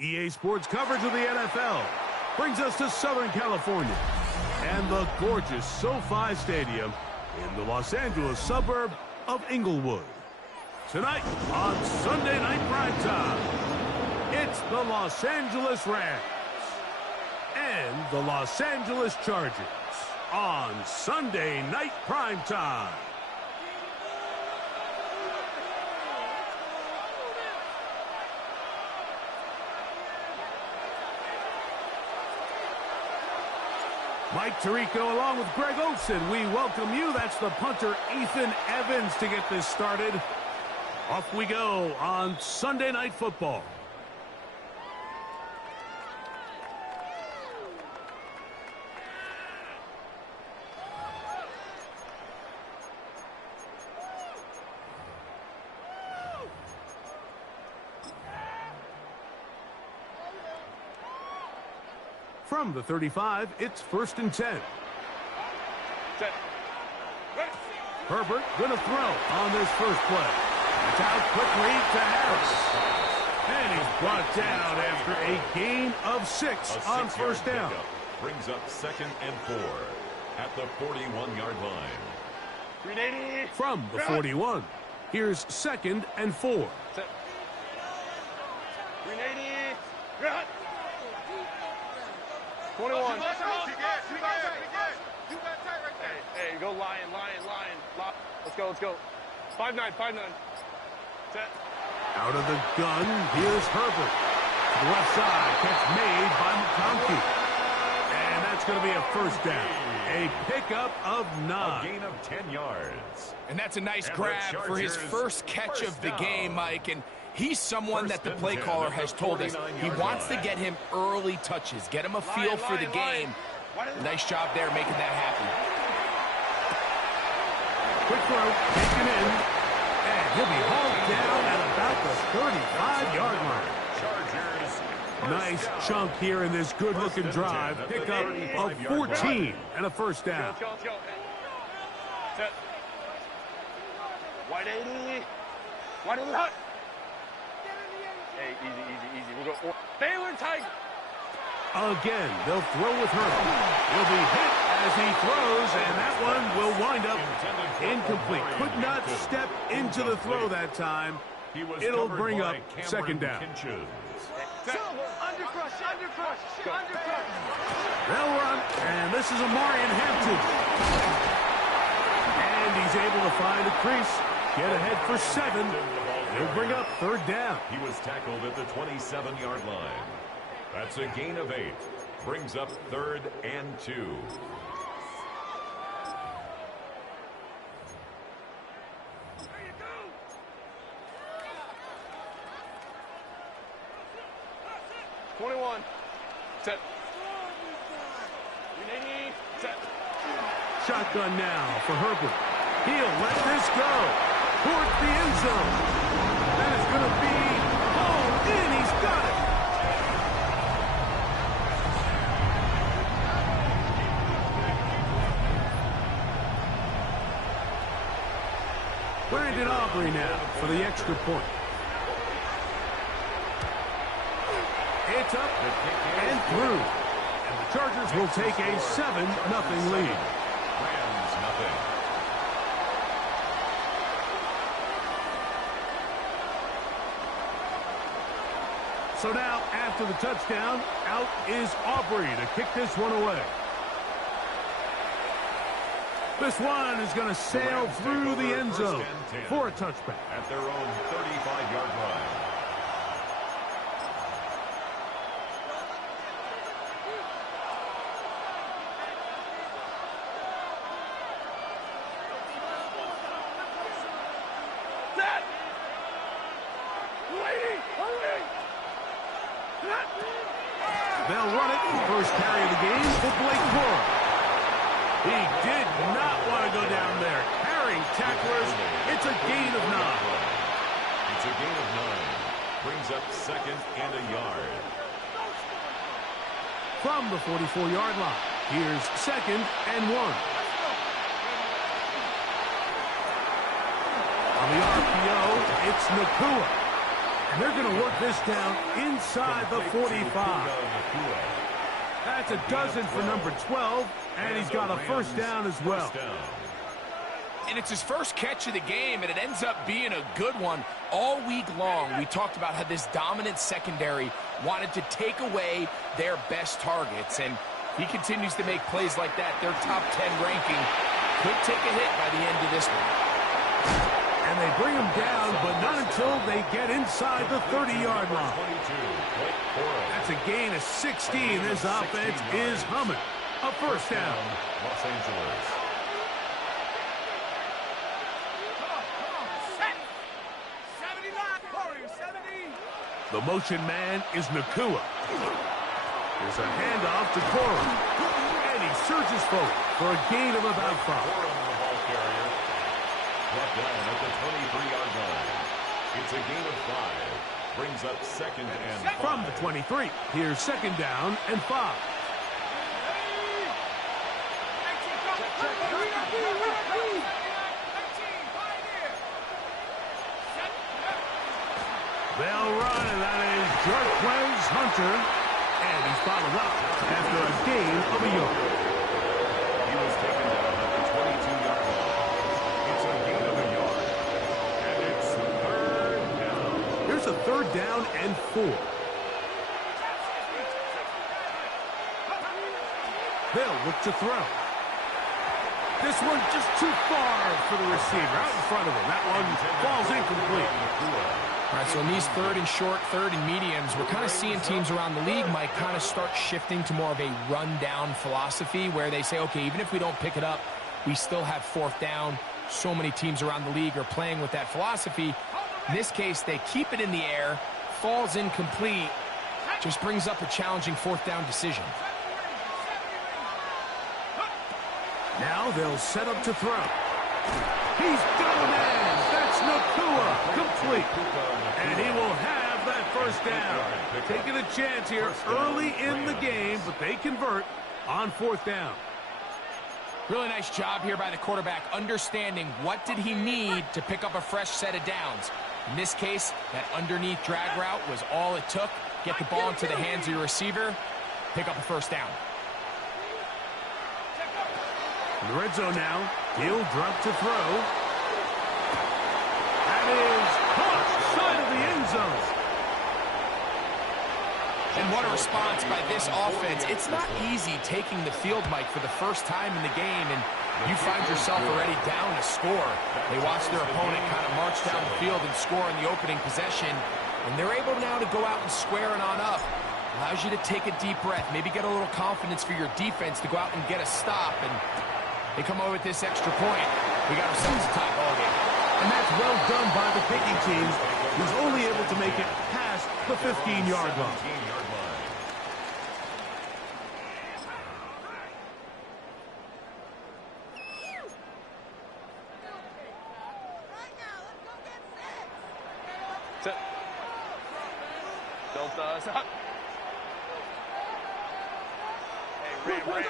EA Sports coverage of the NFL brings us to Southern California and the gorgeous SoFi Stadium in the Los Angeles suburb of Inglewood. Tonight on Sunday Night Primetime, it's the Los Angeles Rams and the Los Angeles Chargers on Sunday Night Primetime. Mike Tirico along with Greg Olson. We welcome you. That's the punter, Ethan Evans, to get this started. Off we go on Sunday Night Football. From the 35, it's 1st and 10. Herbert gonna throw on this first play. It's out quickly to Harris. And he's brought down after a gain of 6 on first down. Brings up 2nd and 4 at the 41-yard line. 380. From the 41, here's 2nd and 4. 380. 21. Hey, go lion. Let's go. 5-9. Set. Out of the gun, here's Herbert. To the left side, catch made by McConkey. And that's going to be a first down. A pickup of 9. A gain of 10 yards. And that's a nice grab for his first catch of the game, Mike. And he's someone that the play caller has told us he wants to get him early touches, get him a feel for the game. Nice job there making that happen. Quick throw, taken in, and he'll be hauled down at about the 35-yard line. Nice chunk here in this good-looking drive. Pickup of 14 and a first down. Let's go. Set. Wide 80. Hut. Hey, easy. We'll go. Baylor Tiger. Again, they'll throw with Herbert. He'll be hit as he throws, and that one will wind up incomplete. Could not step into the throw that time. It'll bring up 2nd down. Under crush. They'll run, and this is Amarian Hampton. And he's able to find a crease, get ahead for 7. He'll bring up 3rd down. He was tackled at the 27-yard line. That's a gain of 8. Brings up 3rd and 2. Set. 380. Set. Shotgun now for Herbert. He'll let this go towards the end zone. That is going to be hauled in. He's got it. Brandon Aubrey now for the extra point. It's up and through. And the Chargers will take a 7-0 lead. Rams nothing. So now, after the touchdown, out is Aubrey to kick this one away. This one is going to sail through the end zone for a touchback. At their own 35-yard line. They'll run it. First carry of the game for Blake Moore. He did not want to go down there. Carrying tacklers. It's a gain of 9. It's a gain of 9. Brings up 2nd and a yard. From the 44-yard line, here's 2nd and 1. On the RPO, it's Nakua. And they're going to work this down inside the 45. That's a dozen for number 12, and he's got a first down as well. And it's his first catch of the game, and it ends up being a good one. All week long, we talked about how this dominant secondary wanted to take away their best targets, and he continues to make plays like that. Their top 10 ranking could take a hit by the end of this one. And they bring him down, but not until they get inside the 30-yard line. That's a gain of 16. This offense is humming. A first down. Los Angeles. The motion man is Nakua. There's a handoff to Cora. And he surges forward for a gain of about 5. The ball carrier. Brought down at the 23-yard line. It's a gain of 5. Brings up second and 5. From the 23, here's second down and 5. They'll run, and that is Jarquez Hunter. And he's followed up after a gain of a yard. He was taken down at the 22-yard line. It's a gain of a yard. And it's third down. Here's a third down and 4. They'll look to throw. This one just too far for the receiver. Out in front of him. That one falls incomplete. All right, so in these third and short, third and mediums, we're kind of seeing teams around the league, Mike, kind of start shifting to more of a run-down philosophy where they say, okay, even if we don't pick it up, we still have fourth down. So many teams around the league are playing with that philosophy. In this case, they keep it in the air, falls incomplete, just brings up a challenging fourth down decision. Now they'll set up to throw. He's got a man. That's Nakua. Complete. And he will have that first down. Taking a chance here early in the game, but they convert on fourth down. Really nice job here by the quarterback, understanding what did he need to pick up a fresh set of downs. In this case, that underneath drag route was all it took. Get the ball into the hands of your receiver, pick up a first down. In the red zone now, he'll drop to throw. That is caught side of the end zone. And what a response by this offense. It's not easy taking the field, Mike, for the first time in the game, and you find yourself already down a score. They watch their opponent kind of march down the field and score in the opening possession, and they're able now to go out and square it on up. Allows you to take a deep breath, maybe get a little confidence for your defense to go out and get a stop, and they come over with this extra point. We got ourselves a tie ball game. And that's well done by the kicking team, who's only able to make it past the 15-yard line. Set. Delta, stop. Hey, Ram.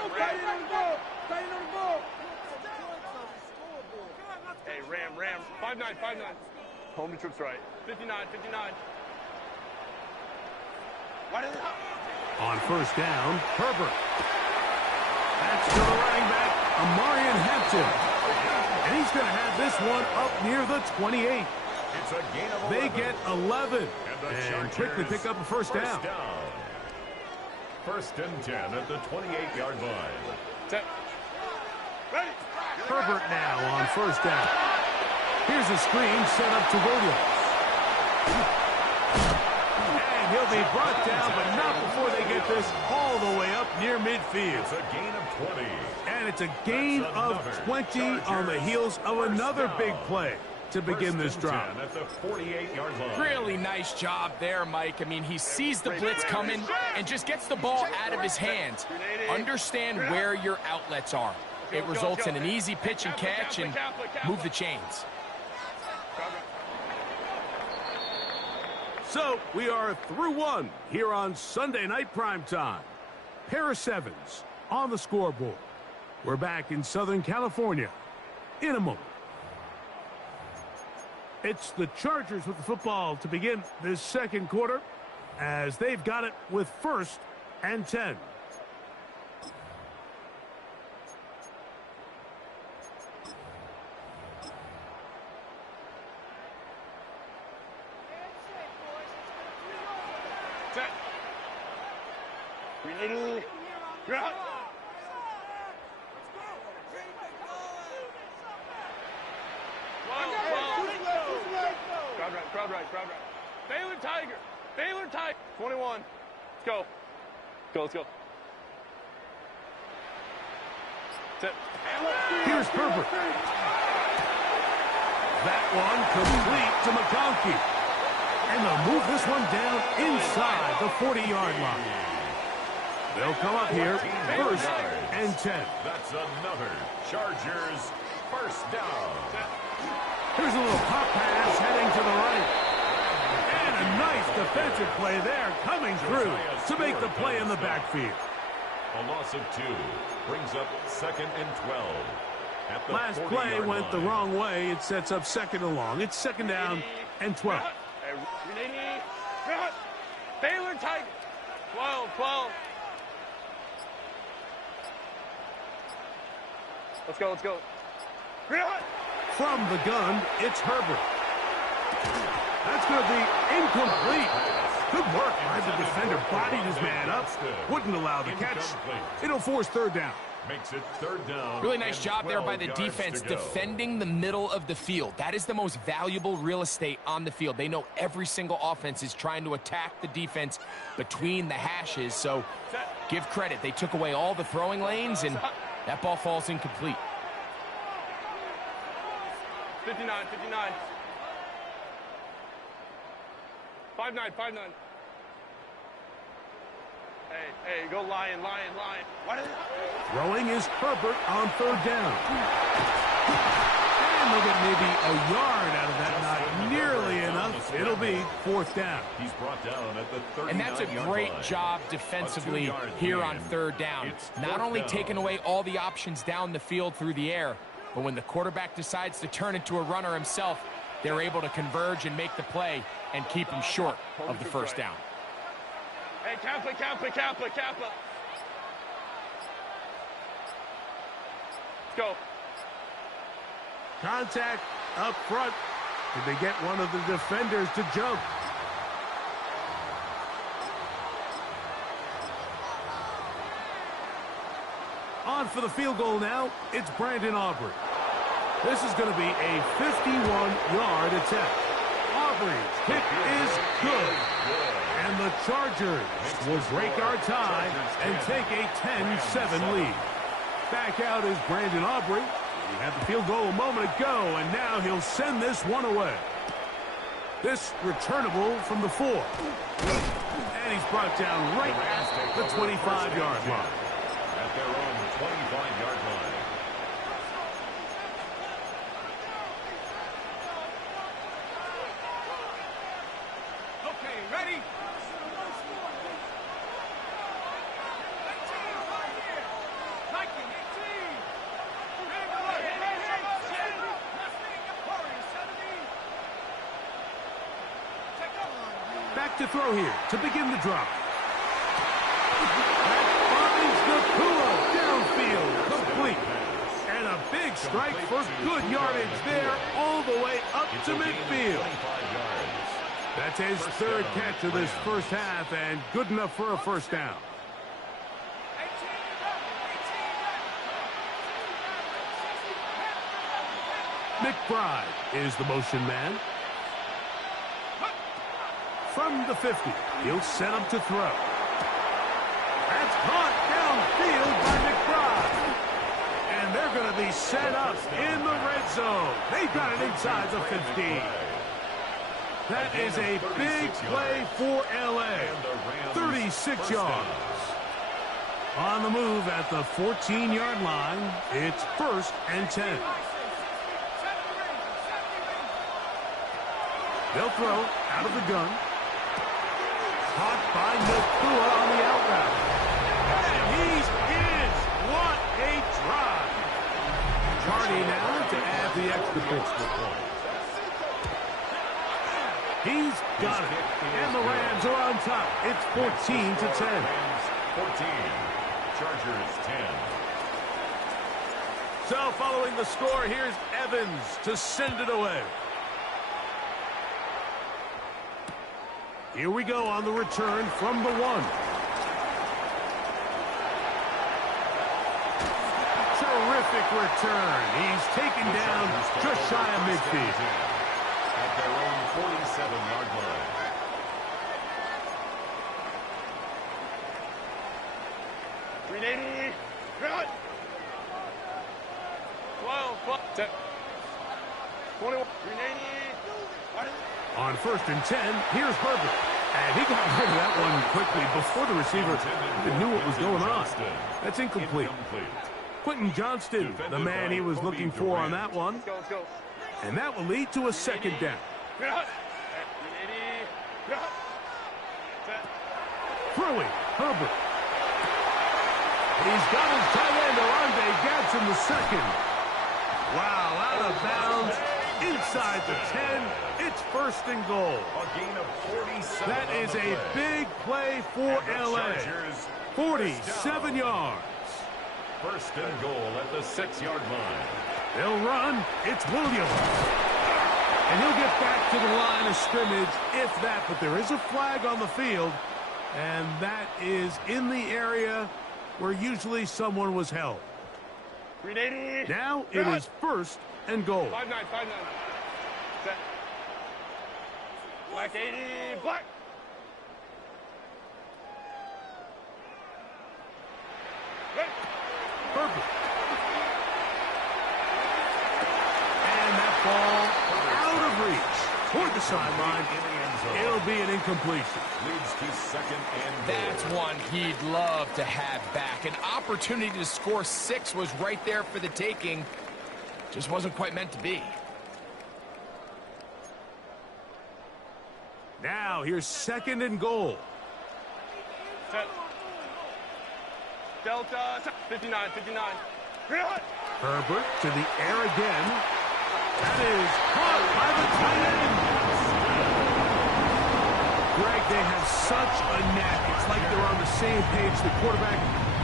Hey, Ram. 5'9". Home troops right. 59. On first down, Herbert. That's to the running back, Amarian Hampton. And he's going to have this one up near the 28. It's a gain of 11. They get 11 and quickly Chargers pick up a first down. First and 10 at the 28-yard line. Set. Ready. Herbert now on first down. Here's a screen set up to Williams. And he'll be brought down, but not before they get this all the way up near midfield. It's a gain of 20. And it's a gain of 20 on the heels of another big play to begin this drive. At the 48-yard line. Really nice job there, Mike. I mean, he sees the blitz coming and just gets the ball out of his hands. Understand where your outlets are. It results in an easy pitch and catch and move the chains. So we are through one here on Sunday Night Primetime. Pair of sevens on the scoreboard. We're back in Southern California in a moment. It's the Chargers with the football to begin this second quarter as they've got it with 1st and 10. Set. Ready. Grab. Crowd right. Baylor Tiger. 21. Let's go. Let's go. Set. Here's Herbert. That one complete to McConkey. And they'll move this one down inside the 40-yard line. They'll come up here 1st and 10. That's another Chargers first down. Here's a little pop pass heading to the right. And a nice defensive play there coming through to make the play in the backfield. A loss of 2 brings up 2nd and 12. At the Last play went the wrong way. It sets up 2nd and long. It's 2nd down and 12. Baylor Tiger. 12. Let's go. From the gun, it's Herbert. That's going to be incomplete. Good work by the defender. Bodied his man up. Wouldn't allow the catch. It'll force 3rd down. Makes it 3rd down. Really nice job there by the defense defending the middle of the field. That is the most valuable real estate on the field. They know every single offense is trying to attack the defense between the hashes. So give credit. They took away all the throwing lanes, and that ball falls incomplete. 59. 5-9. Hey, go Lion. Throwing is Herbert on 3rd down. And they'll get maybe a yard out of that. Not nearly enough. It'll be 4th down. He's brought down at the 39-yard line. And that's a great job defensively here on 3rd down. Not only taking away all the options down the field through the air, but when the quarterback decides to turn into a runner himself, they're able to converge and make the play and keep him short of the 1st down. Hey, Kappa. Let's go. Contact up front. Did they get one of the defenders to jump? On for the field goal now, it's Brandon Aubrey. This is going to be a 51-yard attempt. Aubrey's kick is good. And the Chargers will break our tie and take a 10-7 lead. Back out is Brandon Aubrey. He had the field goal a moment ago, and now he'll send this one away. This returnable from the 4. And he's brought down right at the 25-yard line. At their own 25-yard line. Okay, ready? Back to throw here to begin the drop. That finds the Downfield, complete. And a big strike for good yardage there all the way up to midfield. That's his 3rd catch of this 1st half and good enough for a 1st down. McBride is the motion man. From the 50, he'll set up to throw. That's caught downfield by McBride. And they're going to be set up in the red zone. They've got it inside the 15. That is a big play for L.A. 36 yards. On the move at the 14-yard line, it's 1st and 10. They'll throw out of the gun. Caught by Nakua on the out route. And he's in. What a drive. Carney now to add the extra point. He's got it. And the Rams are on top. It's 14-10. Rams 14. Chargers 10. So following the score, here's Evans to send it away. Here we go on the return from the 1. Terrific return. He's taken down just shy of midfield. At their own 47-yard line. Cut. 12, 10, 21, 380. On 1st and 10, here's Herbert. And he got rid of that one quickly before the receiver even knew what was going on. That's incomplete. Quentin Johnston, the man he was looking for on that one. Let's go. And that will lead to a 2nd down. Throwing, Herbert. He's got his tight end, Arande Gadsden, the 2nd. Wow, out of bounds, inside the 10. It's 1st and goal. A gain of 47. That is a big play for LA. 47 yards. 1st and goal at the 6-yard line. They'll run. It's Williams. And he'll get back to the line of scrimmage, if that. But there is a flag on the field, and that is in the area where usually someone was held. 380. Now it is 1st and goal. 5-9. Set. Black 80. Black. Herbert. And that ball out of reach toward the sideline. It'll be an incompletion. Leads to 2nd and goal. That's one he'd love to have back. An opportunity to score 6 was right there for the taking. Just wasn't quite meant to be. Now here's 2nd and goal. Set. Delta. 59. Herbert to the air again. That is caught by the tight end. Greg, they have such a knack. It's like they're on the same page. The quarterback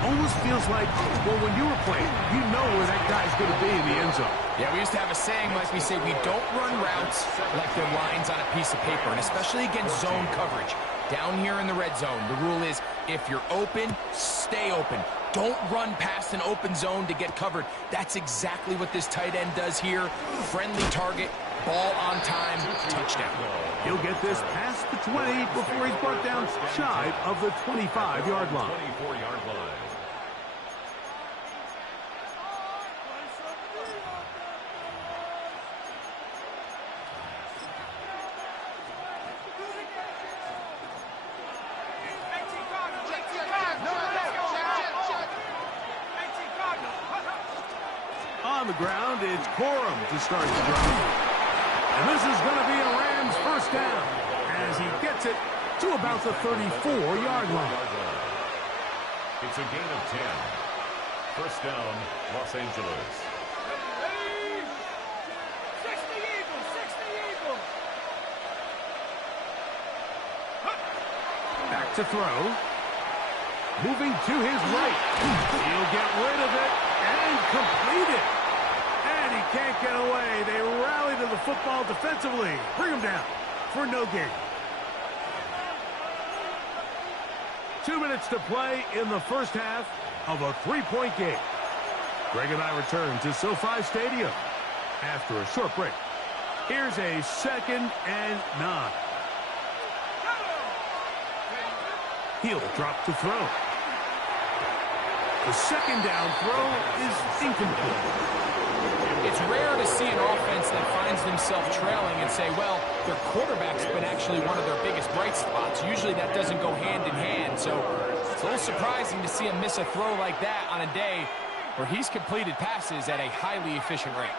almost feels like, well, when you were playing, you know where that guy's going to be in the end zone. Yeah, we used to have a saying, like we say, we don't run routes like they're lines on a piece of paper, and especially against zone coverage. Down here in the red zone, the rule is if you're open, stay open. Don't run past an open zone to get covered. That's exactly what this tight end does here. Friendly target, ball on time, touchdown. He'll get this past the 20 before he's brought down shy of the 25-yard line. 24-yard line. On the ground, it's Corum to start the drive. And this is going to be a Rams 1st down as he gets it to about the 34-yard line. It's a gain of 10. 1st down, Los Angeles. 60 Eagles. Back to throw. Moving to his right. He'll get rid of it and complete it. And he can't get away. They rally to the football defensively. Bring him down for no gain. 2 minutes to play in the 1st half of a 3-point game. Greg and I return to SoFi Stadium after a short break. Here's a 2nd and 9. He'll drop to throw. The 2nd down throw is incomplete. It's rare to see an offense that finds themselves trailing and say, well, their quarterback's been actually one of their biggest bright spots. Usually that doesn't go hand in hand, so it's a little surprising to see him miss a throw like that on a day where he's completed passes at a highly efficient rate.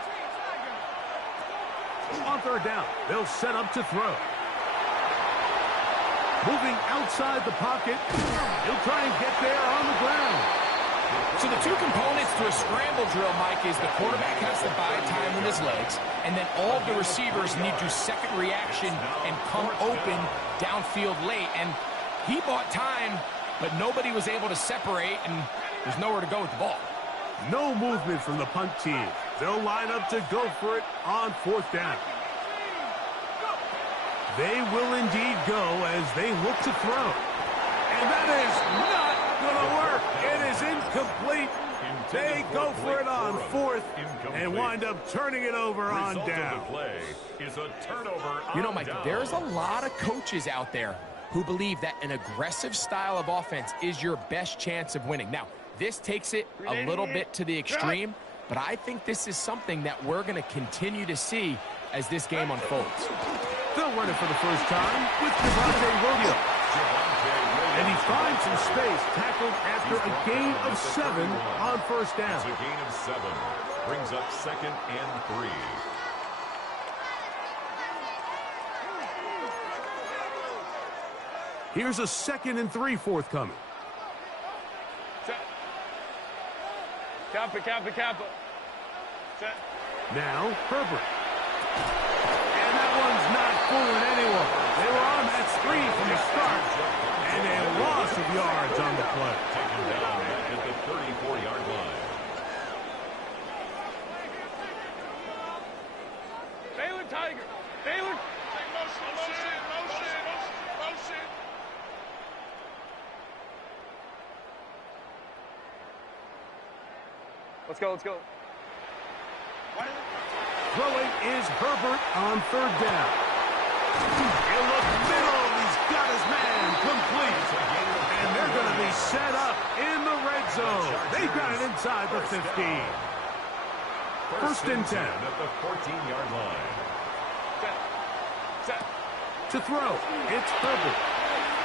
On 3rd down, they'll set up to throw. Moving outside the pocket, he'll try and get there on the ground. So the two components to a scramble drill, Mike, is the quarterback has to buy time with his legs, and then all of the receivers need to second reaction and come open downfield late. And he bought time, but nobody was able to separate, and there's nowhere to go with the ball. No movement from the punt team. They'll line up to go for it on 4th down. They will indeed go as they look to throw. And that is not going to work. It is incomplete. They go for it on 4th and wind up turning it over on down. You know, Mike, there's a lot of coaches out there who believe that an aggressive style of offense is your best chance of winning. Now, this takes it a little bit to the extreme, but I think this is something that we're going to continue to see as this game unfolds. They'll run it for the first time with Javonte Williams. And he finds some space, tackled after a gain of 7 on 1st down. It's a gain of 7. Brings up 2nd and 3. Here's a 2nd and 3 forthcoming. Kappa. Set. Now, Herbert. And that one's not fooling anyone. They were on that screen from the start, and a loss of yards on the play. Taken down at the 34-yard line. Baylor Tiger. Baylor. Motion. Let's go. Throwing is Herbert on 3rd down. He'll look middle. He's got his man complete. And they're going to be set up in the red zone. They've got it inside the 15. 1st and 10. At the 14-yard line. Set. To throw, it's Herbert.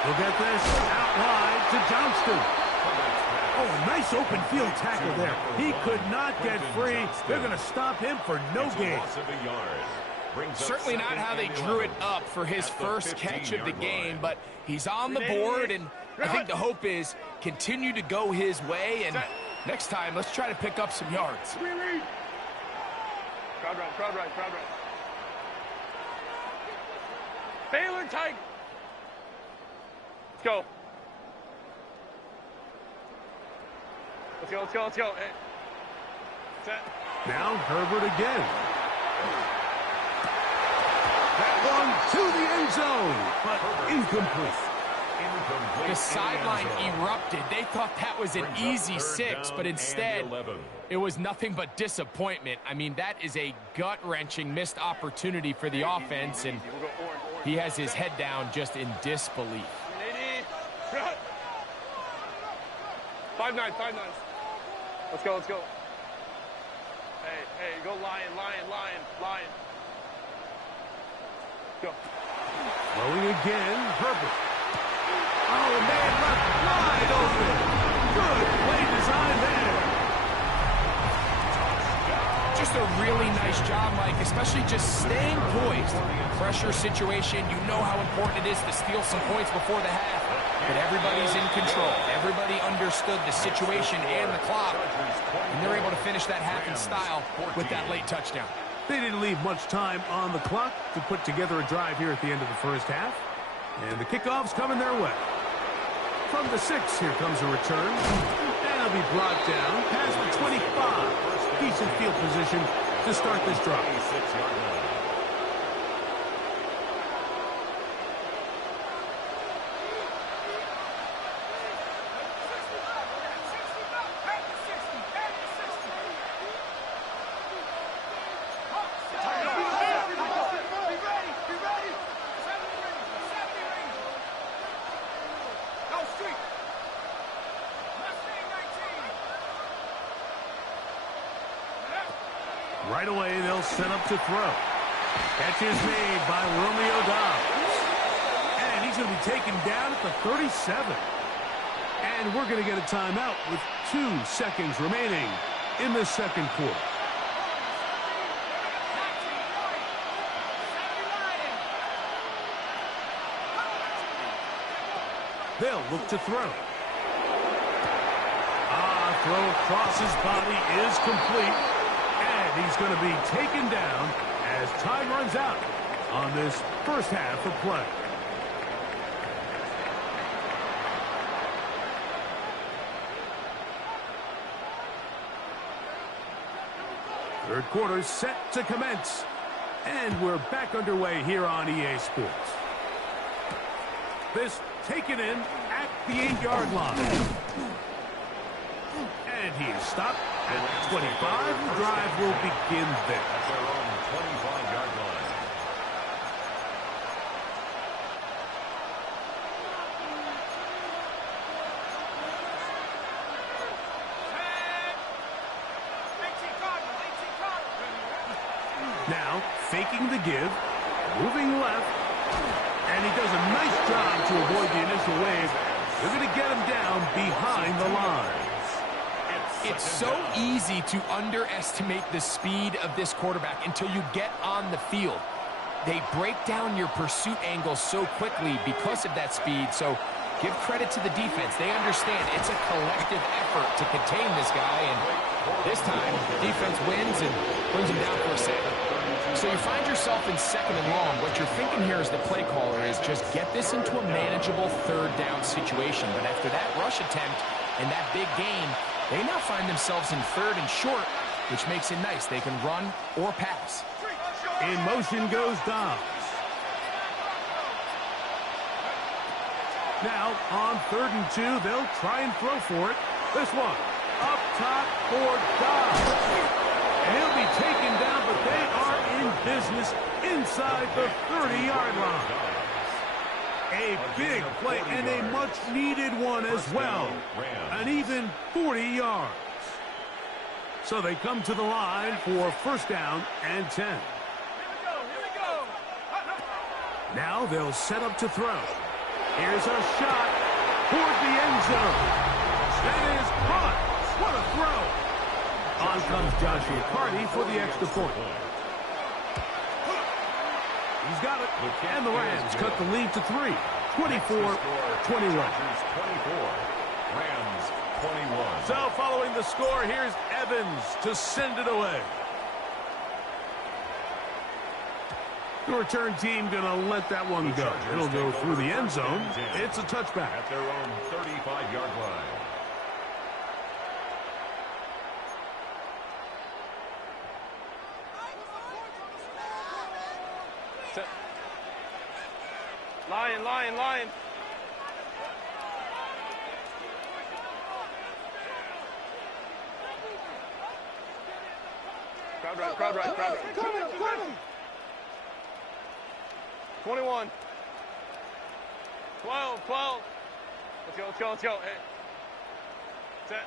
Look at this, out wide to Johnston. Oh, nice open field tackle there. He could not get free. They're going to stop him for no gain. Certainly not how they drew it up for his first catch of the game, but he's on the board, and I think the hope is continue to go his way, and next time, let's try to pick up some yards. Crowd right. Baylor Tiger. Let's go. Let's go. Hey. Set. Now Herbert again. That one to the end zone, but incomplete. The sideline erupted. They thought that was an easy 6, but instead it was nothing but disappointment. I mean, that is a gut-wrenching missed opportunity for the offense, and he has his head down just in disbelief. 5-9. Let's go. Hey, go Lion. Go. Throwing again, Herbert. Oh, man, left wide open. Good play design there. Just a really nice job, Mike, especially just staying poised. Pressure situation, you know how important it is to steal some points before the half. But everybody's in control. Everybody understood the situation and the clock. And they're able to finish that half in style with that late touchdown. They didn't leave much time on the clock to put together a drive here at the end of the first half. And the kickoff's coming their way. From the 6, here comes a return. And it'll be brought down past the 25. Decent field position to start this drive. Right away, they'll set up to throw. Catch is made by Romeo Dobbs. And he's going to be taken down at the 37. And we're going to get a timeout with 2 seconds remaining in the second quarter. They'll look to throw. throw across his body is complete, and he's going to be taken down as time runs out on this first half of play. Third quarter set to commence, and we're back underway here on EA Sports. This taken in at the 8-yard line. And he is stopped at 25. The drive will begin there. At their own 25-yard line. Now, faking the give, moving left, and he does a nice job to avoid the initial wave. They're going to get him down behind the line. It's so easy to underestimate the speed of this quarterback until you get on the field. They break down your pursuit angles so quickly because of that speed, so give credit to the defense. They understand it's a collective effort to contain this guy, and this time, defense wins and brings him down for a sack. So you find yourself in second and long. What you're thinking here as the play caller is just get this into a manageable third down situation. But after that rush attempt and that big gain, they now find themselves in third and short, which makes it nice. They can run or pass. In motion goes Dobbs. Now, on 3rd and 2, they'll try and throw for it. This one, up top for Dobbs. And he'll be taken down, but they are in business inside the 30-yard line. A big play and a much-needed one as well. An even 40 yards. So they come to the line for first down and 10. Now they'll set up to throw. Here's a shot toward the end zone. That is caught. What a throw. On comes Joshua Carty for the extra point. He's got it. And the Rams cut the lead to 3. 24-21. Rams 21. So following the score, here's Evans to send it away. The return team going to let that one go. It'll go through the end zone. It's a touchback. At their own 35-yard line. Lion. Crowd right. 21. 12. Let's go. Hey. Set.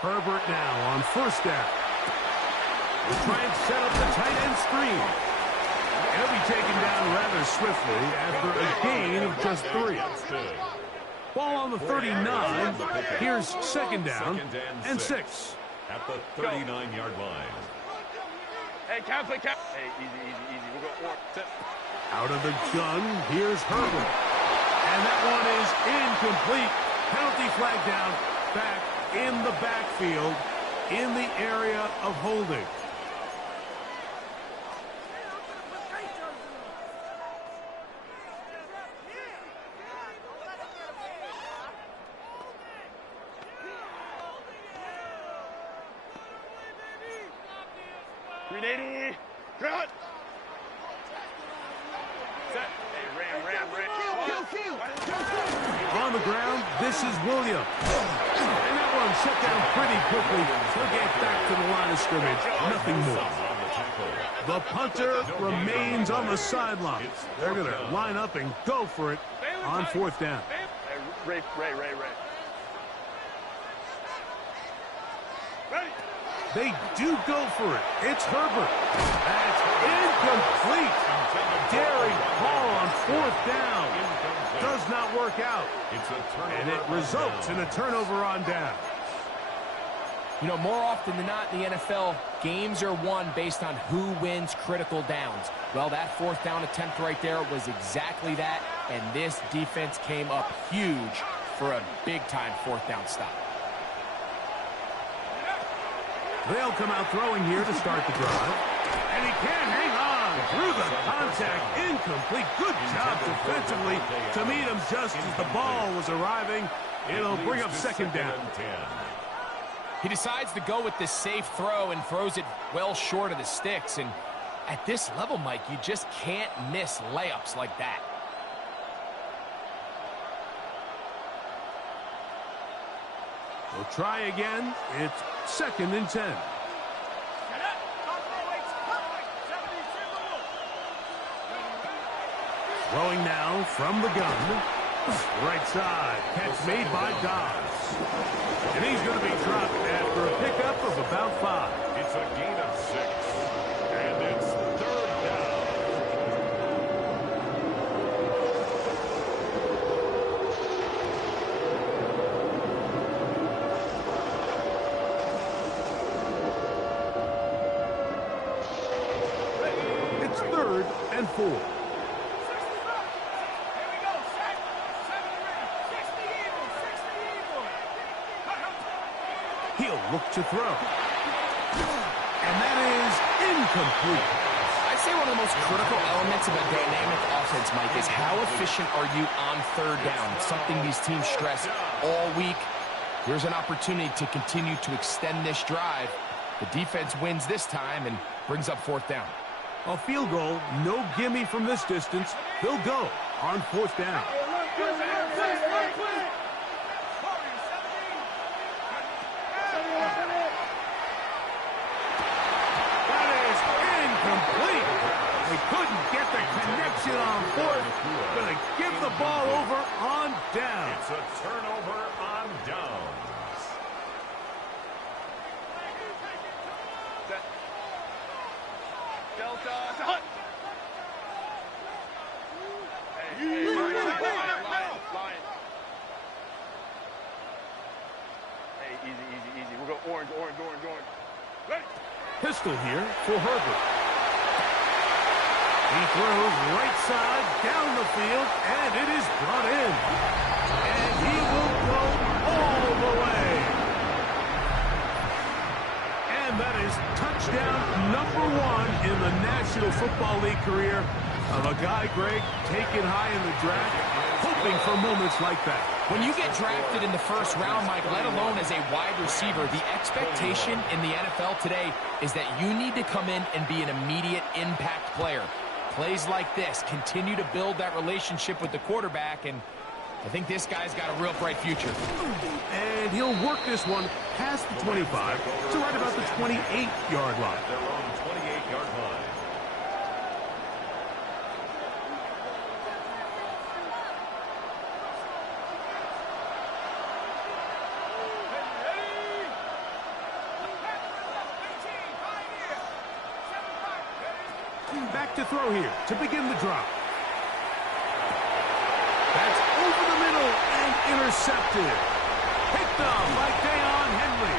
Herbert now on first down. We'll try and set up the tight end screen. He'll be taken down rather swiftly after a gain of just 3. Ball on the 39. Here's second down and 6. At the 39-yard line. Hey, count. Hey, easy. We'll go 4. Set. Out of the gun, here's Herbert. And that one is incomplete. Penalty flag down, back in the backfield, in the area of holding. Cut. Set. Hey, Ram. On the ground, this is Williams. And that one shut down pretty quickly. He'll get back to the line of scrimmage. Nothing more. The punter remains on the sideline. They're going to line up and go for it on 4th down. Ray. Ready. They do go for it. It's Herbert. That's incomplete. Daring Hall on 4th down. Does not work out. And it results in a turnover on down. You know, more often than not in the NFL, games are won based on who wins critical downs. Well, that 4th down attempt right there was exactly that, and this defense came up huge for a big-time 4th down stop. They'll come out throwing here to start the drive. And he can't hang on through the contact. Incomplete. Good job defensively to meet him just as the ball was arriving. It'll bring up second down. He decides to go with this safe throw and throws it well short of the sticks. And at this level, Mike, you just can't miss layups like that. We'll try again. It's 2nd and 10. Throwing now from the gun. Right side. Catch made by Dobbs. And he's going to be dropped after a pickup of about 5. It's a gain of 6. And it's 3rd down. It's 3rd and 4. He'll look to throw. And that is incomplete. I'd say one of the most critical elements of a dynamic offense, Mike, is how efficient are you on 3rd down? It's something these teams stress all week. Here's an opportunity to continue to extend this drive. The defense wins this time and brings up 4th down. A field goal, no gimme from this distance. They'll go on 4th down. That is incomplete. They couldn't get the connection on 4th. Gonna give the ball over on down. It's a turnover on downs. Delta. Hey, line. Hey, easy. We'll go orange. Ready? Pistol here for Herbert. He throws right side down the field, and it is brought in. And he will go all the way. And that is touchdown number 1 in the National Football League career of a guy, Greg, taken high in the draft, hoping for moments like that. When you get drafted in the 1st round, Mike, let alone as a wide receiver, the expectation in the NFL today is that you need to come in and be an immediate impact player. Plays like this continue to build that relationship with the quarterback, and I think this guy's got a real bright future. And he'll work this one past the 25 to right about the 28-yard line. Their own 28-yard line. Back to throw here to begin the drop. That's over the middle and intercepted. Picked up by Deion Henley.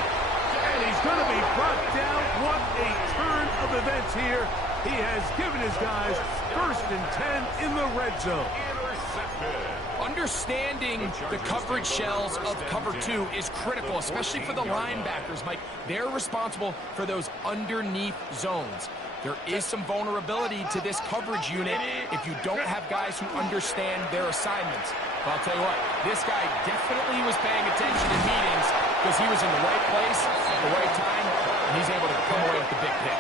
And he's going to be brought down. What a turn of events here. He has given his guys 1st and 10 in the red zone. Understanding the coverage shells of cover 2 is critical, especially for the linebackers, Mike. They're responsible for those underneath zones. There is some vulnerability to this coverage unit if you don't have guys who understand their assignments. But I'll tell you what, this guy definitely was paying attention in meetings because he was in the right place at the right time, and he's able to come away with the big hit.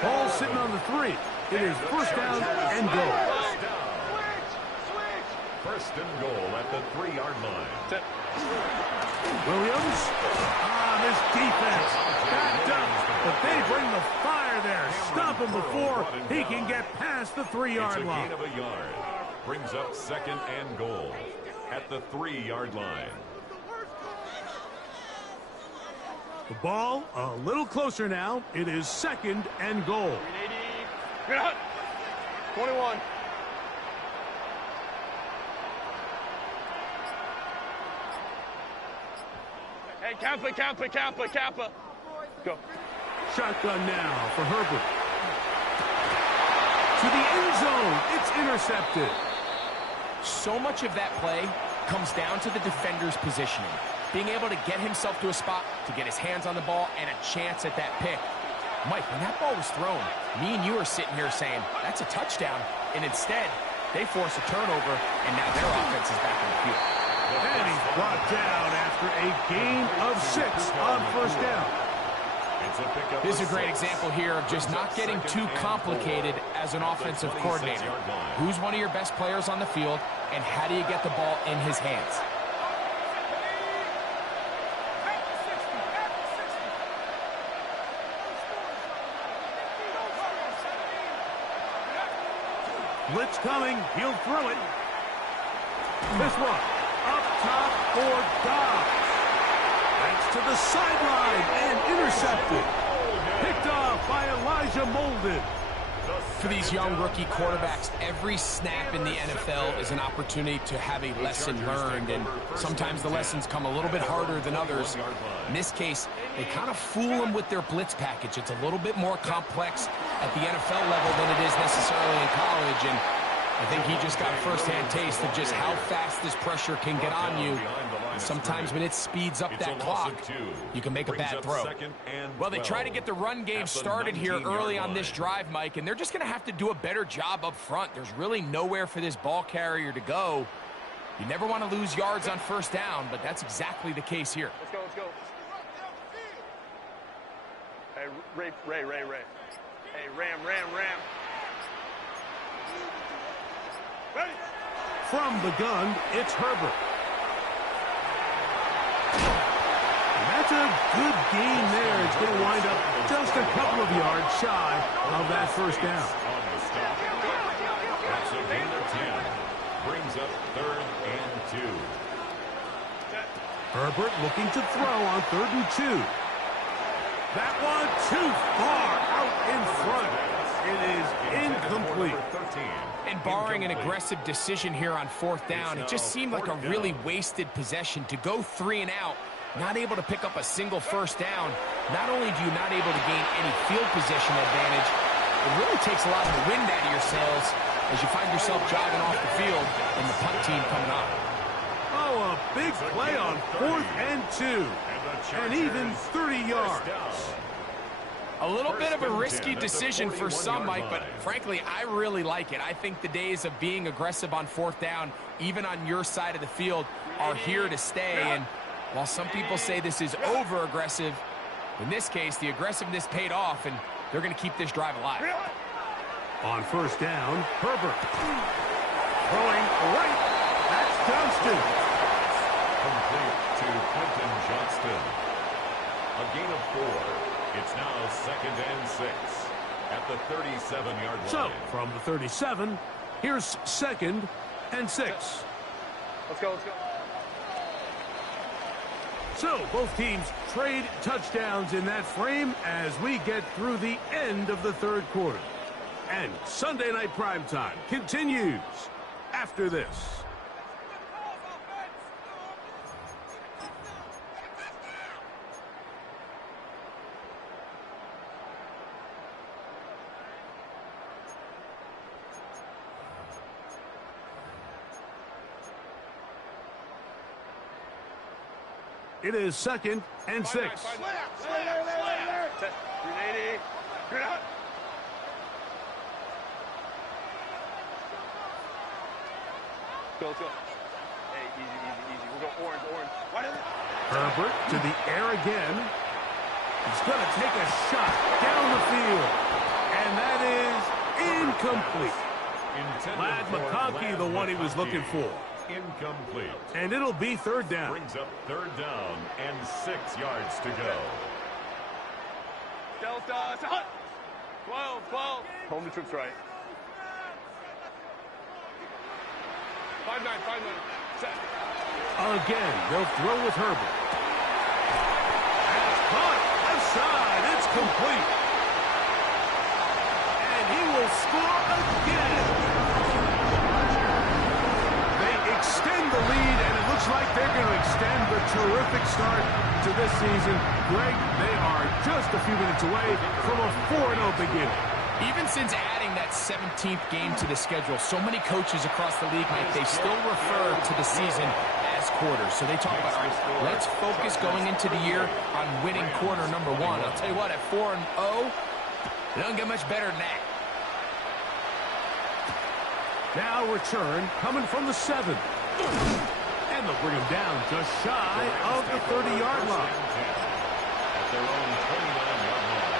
Ball sitting on the 3. It is 1st down and goal. 1st and goal at the 3-yard line. Williams. This defense backed up, but they bring the fire there. Stop him before he can get past the 3-yard line. Gain of a yard. Brings up 2nd and goal at the 3-yard line. The ball a little closer now. It is 2nd and goal. 21. Hey, Kappa. Go. Shotgun now for Herbert. To the end zone. It's intercepted. So much of that play comes down to the defender's positioning. being able to get himself to a spot, to get his hands on the ball, and a chance at that pick. Mike, when that ball was thrown, me and you are sitting here saying, that's a touchdown, and instead, they force a turnover, and now their offense is back in the field. And he's brought down after a gain of 6 on first down. This is a great example here of just not getting too complicated as an offensive coordinator. Who's one of your best players on the field, and how do you get the ball in his hands? Blitz coming. He'll throw it. This one up top for Dobbs. That's to the sideline and intercepted. Picked off by Elijah Molden. For these young rookie quarterbacks, every snap in the NFL is an opportunity to have a lesson learned, and sometimes the lessons come a little bit harder than others. In this case, they kind of fool them with their blitz package. It's a little bit more complex at the NFL level than it is necessarily in college, and I think he just got a first-hand taste of just how fast this pressure can get on you. And sometimes when it speeds up that clock, you can make a bad throw. Well, they try to get the run game started here early on this drive, Mike, and they're just going to have to do a better job up front. There's really nowhere for this ball carrier to go. You never want to lose yards on first down, but that's exactly the case here. Let's go, let's go. Hey, Ray. Hey, Ram. Ready? From the gun, it's Herbert. And that's a good gain there. It's going to wind up just a couple of yards shy of that first down. That's a gain of 10. Brings up 3rd and 2. Herbert looking to throw on 3rd and 2. That one too far out in front. It is incomplete. And barring an aggressive decision here on 4th down, it just seemed like a really wasted possession to go 3 and out, not able to pick up a single first down. Not only do you not able to gain any field position advantage, it really takes a lot of the wind out of your sails as you find yourself jogging off the field and the punt team coming on. Oh, a big play on 4th and 2. And even 30 yards. A little bit of a risky decision for some, Mike, but frankly, I really like it. I think the days of being aggressive on 4th down, even on your side of the field, are here to stay. And while some people say this is over-aggressive, in this case, the aggressiveness paid off, and they're going to keep this drive alive. On first down, Herbert. Throwing right. That's Johnston. Complete to Quentin Johnston. A gain of 4. It's now 2nd and 6 at the 37-yard line. So, from the 37, here's 2nd and 6. Let's go. So, both teams trade touchdowns in that frame as we get through the end of the 3rd quarter. And Sunday Night Primetime continues after this. It is 2nd and 6. 380. Good out. Go. Hey, easy. We'll go orange. Herbert to the air again. He's going to take a shot down the field. And that is incomplete. Ladd McConkey, the one he was looking for. Incomplete. And it'll be 3rd down. Brings up 3rd down and 6 yards to go. Delta. 12. Home to trips right. 5-9. Set. Again, they'll throw with Herbert. And it's caught. Left side. It's complete. And he will score again. They extend the lead, and it looks like they're going to extend the terrific start to this season. Greg, they are just a few minutes away from a 4-0 beginning. Even since adding that 17th game to the schedule, so many coaches across the league, Mike, they still refer to the season last quarter. So they talk about, all right, let's focus going into the year on winning quarter number 1. I'll tell you what, at 4-0, it doesn't get much better than that. Now return coming from the 7. And they'll bring him down just shy of the 30-yard line. At their own 29-yard line.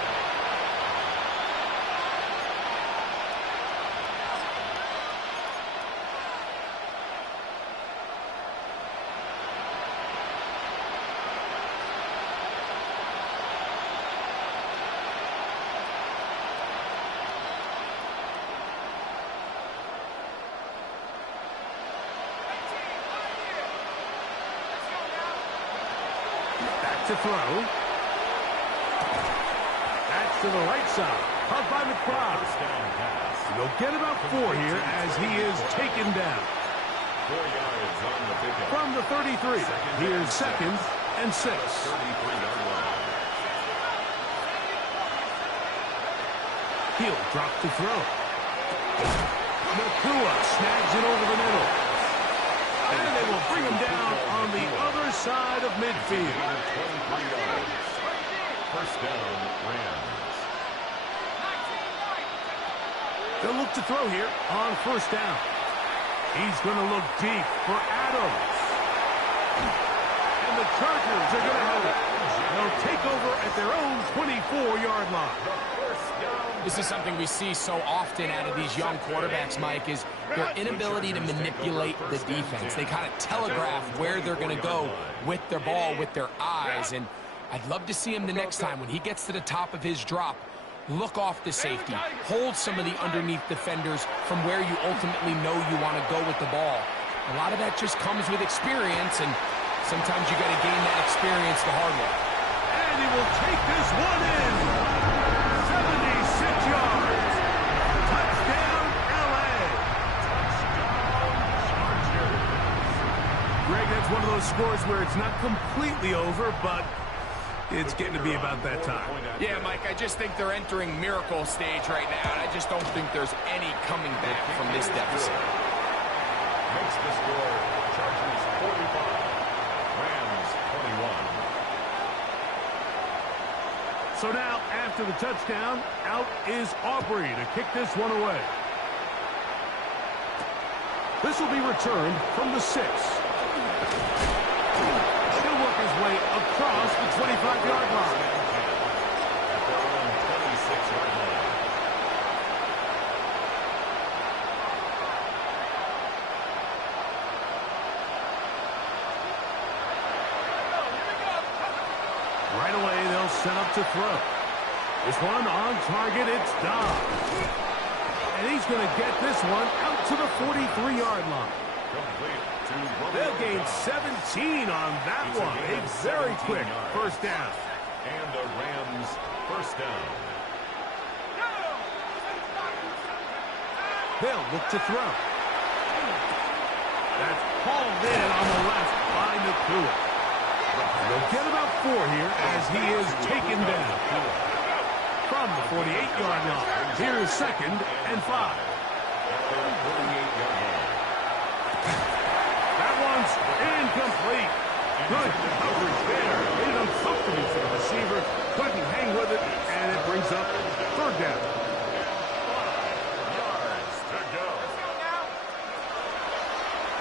To throw. That's to the right side. Caught by McBride. They'll get about 4 here as he is taken down. 4 yards on the pickup. From the 33. Here's 2nd and 6. 33-yard line. He'll drop to throw. Nakua snags it over the middle. And they will bring him down on the other side of midfield. 23 yards. First down, Rams. They'll look to throw here on first down. He's going to look deep for Adams. And the Chargers are going to have it. They'll take over at their own 24-yard line. This is something we see so often out of these young quarterbacks, Mike, is their inability to manipulate the defense. They kind of telegraph where they're going to go with their ball, with their eyes. And I'd love to see him the next time when he gets to the top of his drop. Look off the safety. Hold some of the underneath defenders from where you ultimately know you want to go with the ball. A lot of that just comes with experience, and sometimes you got to gain that experience the hard way. And he will take this one in. 76 yards. Touchdown, L.A. Greg, that's one of those scores where it's not completely over, but it's getting to be about that time. Yeah, Mike, I just think they're entering miracle stage right now, and I just don't think there's any coming back from this deficit. Makes the score Chargers 45, Rams 21. So now, after the touchdown, out is Aubrey to kick this one away. This will be returned from the 6. He'll work his way across the 25-yard line. At their own 26-yard line. Right away, they'll set up to throw. This one on target, it's Dobbs. And he's going to get this one out to the 43-yard line. They'll gain 17 on that one. A very quick first down. And the Rams first down. They'll look to throw. That's hauled in on the left by Nakua. They'll get about 4 here as he is taken down. From the 48-yard line, here's 2nd and 5. That one's incomplete. Good coverage there. Made it uncomfortable for the receiver. Couldn't hang with it, and it brings up 3rd down. 5 yards to go.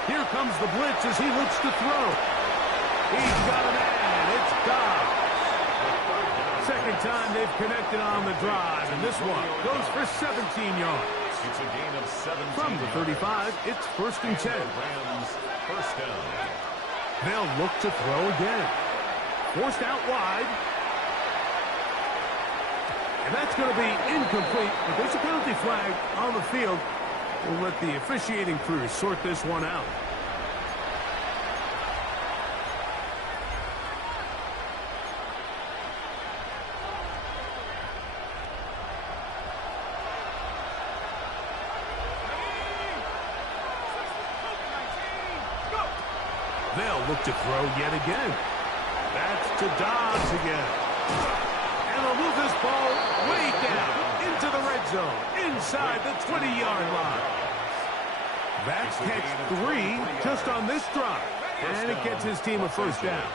Here comes the blitz as he looks to throw. He's got a man. It's Dobbs. Second time they've connected on the drive, and this one goes for 17 yards. It's a gain of 17. From the 35, it's 1st and 10. Rams first down. They'll look to throw again. Forced out wide. And that's going to be incomplete, but there's a penalty flag on the field. We'll let the officiating crew sort this one out. They'll look to throw yet again. That's to Dobbs again. And they'll move this ball way down into the red zone, inside the 20-yard line. That's catch 3 just on this drive. And it gets his team a first down.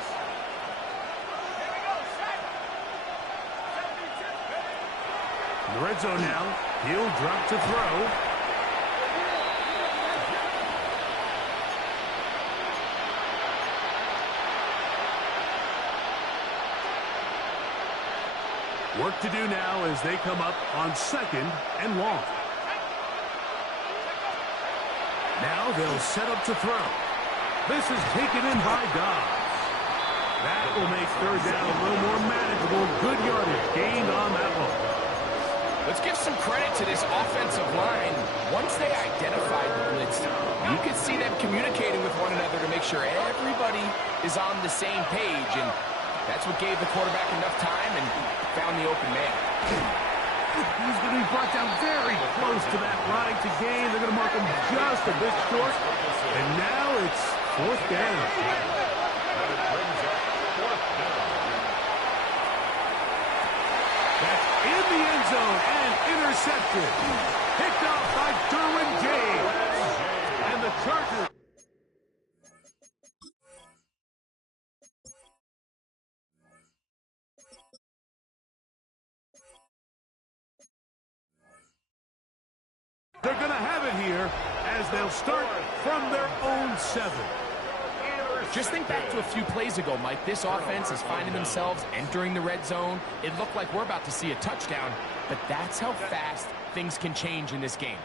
In the red zone now, he'll drop to throw. Work to do now as they come up on 2nd and long. Now they'll set up to throw. This is taken in by Dobbs. That will make 3rd down a little more manageable. Good yardage gained on that one. Let's give some credit to this offensive line. Once they identified the blitz, you could see them communicating with one another to make sure everybody is on the same page. And that's what gave the quarterback enough time and found the open man. He's going to be brought down very close to that line to gain. They're going to mark him just a bit short. And now it's 4th down. That's in the end zone and intercepted. Picked off by Derwin James. And the Chargers. They're going to have it here as they'll start from their own 7. Just think back to a few plays ago, Mike. This offense is finding themselves entering the red zone. It looked like we're about to see a touchdown, but that's how fast things can change in this game.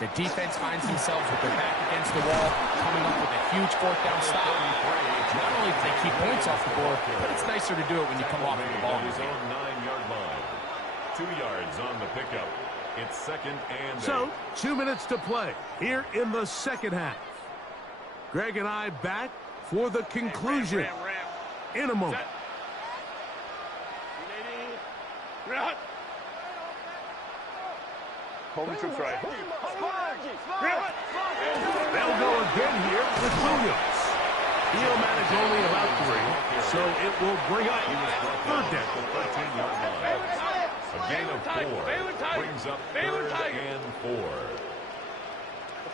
The defense finds themselves with their back against the wall, coming up with a huge 4th down stop. Not only do they keep points off the board, but it's nicer to do it when you come off with the ball in your hand. 9-yard line. 2 yards on the pickup. It's 2nd and 8. So, 2 minutes to play here in the 2nd half. Greg and I back for the conclusion in a moment. Home troops right. They'll go again here with Williams. He'll manage only about 3, so it will bring up 3rd down. 13-yard line. A gain of 4 brings up 3rd and 4.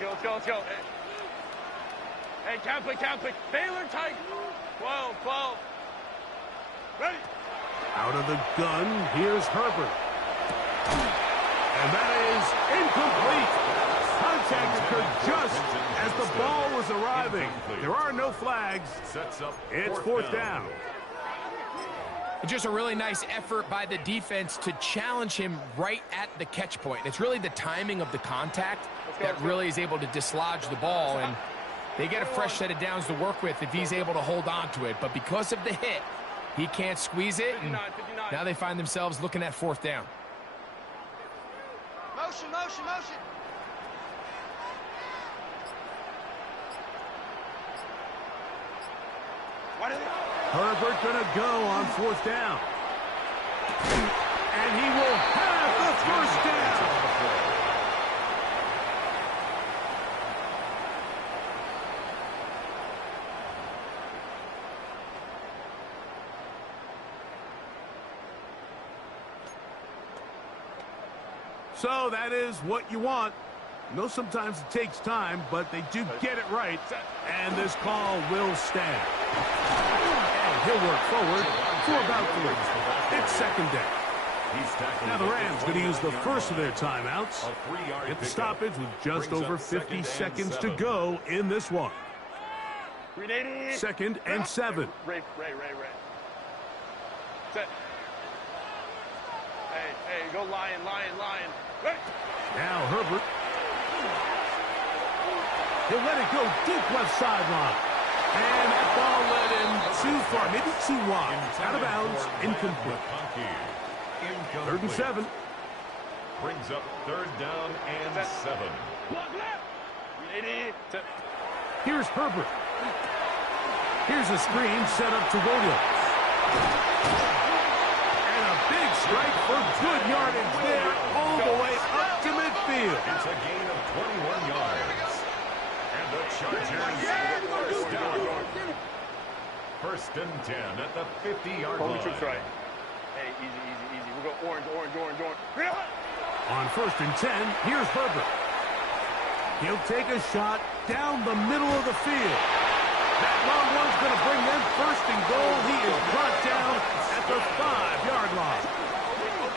Let's go. Hey, can't pick. Baylor Tiger. 12. Ready. Out of the gun, here's Herbert. And that is incomplete. Contact occurred just as the ball was arriving. There are no flags. It's 4th down. Just a really nice effort by the defense to challenge him right at the catch point. It's really the timing of the contact that really is able to dislodge the ball, and they get a fresh set of downs to work with if he's able to hold on to it. But because of the hit, he can't squeeze it, and now they find themselves looking at 4th down. Motion. Herbert gonna go on 4th down. And he will have the 1st down. So that is what you want. I know sometimes it takes time, but they do get it right. And this call will stand. And he'll work forward for about 3. It's 2nd down. Now the Rams going to use the first of their timeouts. Get the stoppage with just over 50 seconds to go in this one. 2nd and 7. Ray. Set. Hey, go lion. Ready. Now Herbert. He'll let it go deep left sideline. And that ball led him too far, maybe too wide. Out of bounds, incomplete. 3rd and 7. Brings up 3rd down and 7. Here's Herbert. Here's a screen set up to Williams. And a big strike for good yardage there all the way up to midfield. It's a gain of 21 yards. And the Chargers first down. 1st and 10 at the 50-yard line. Right. Hey, easy. We'll go orange. On 1st and 10, here's Herbert. He'll take a shot down the middle of the field. That long one's going to bring them first and goal. He is brought down at the 5-yard line.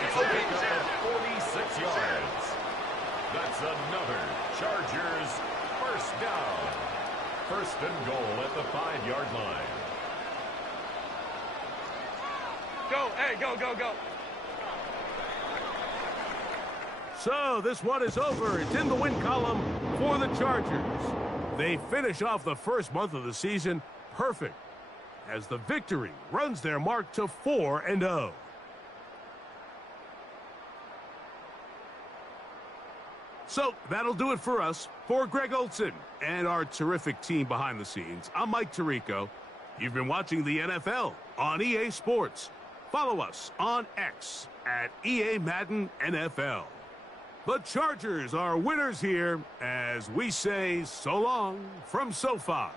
It's a pickup of 46 yards. That's another Chargers first down. First and goal at the 5-yard line. Go, hey, go, go, go. So this one is over. It's in the win column for the Chargers. They finish off the first month of the season perfect as the victory runs their mark to 4-0. So that'll do it for us. For Greg Olson and our terrific team behind the scenes, I'm Mike Tirico. You've been watching the NFL on EA Sports. Follow us on X at EA Madden NFL. The Chargers are winners here as we say so long from SoFi.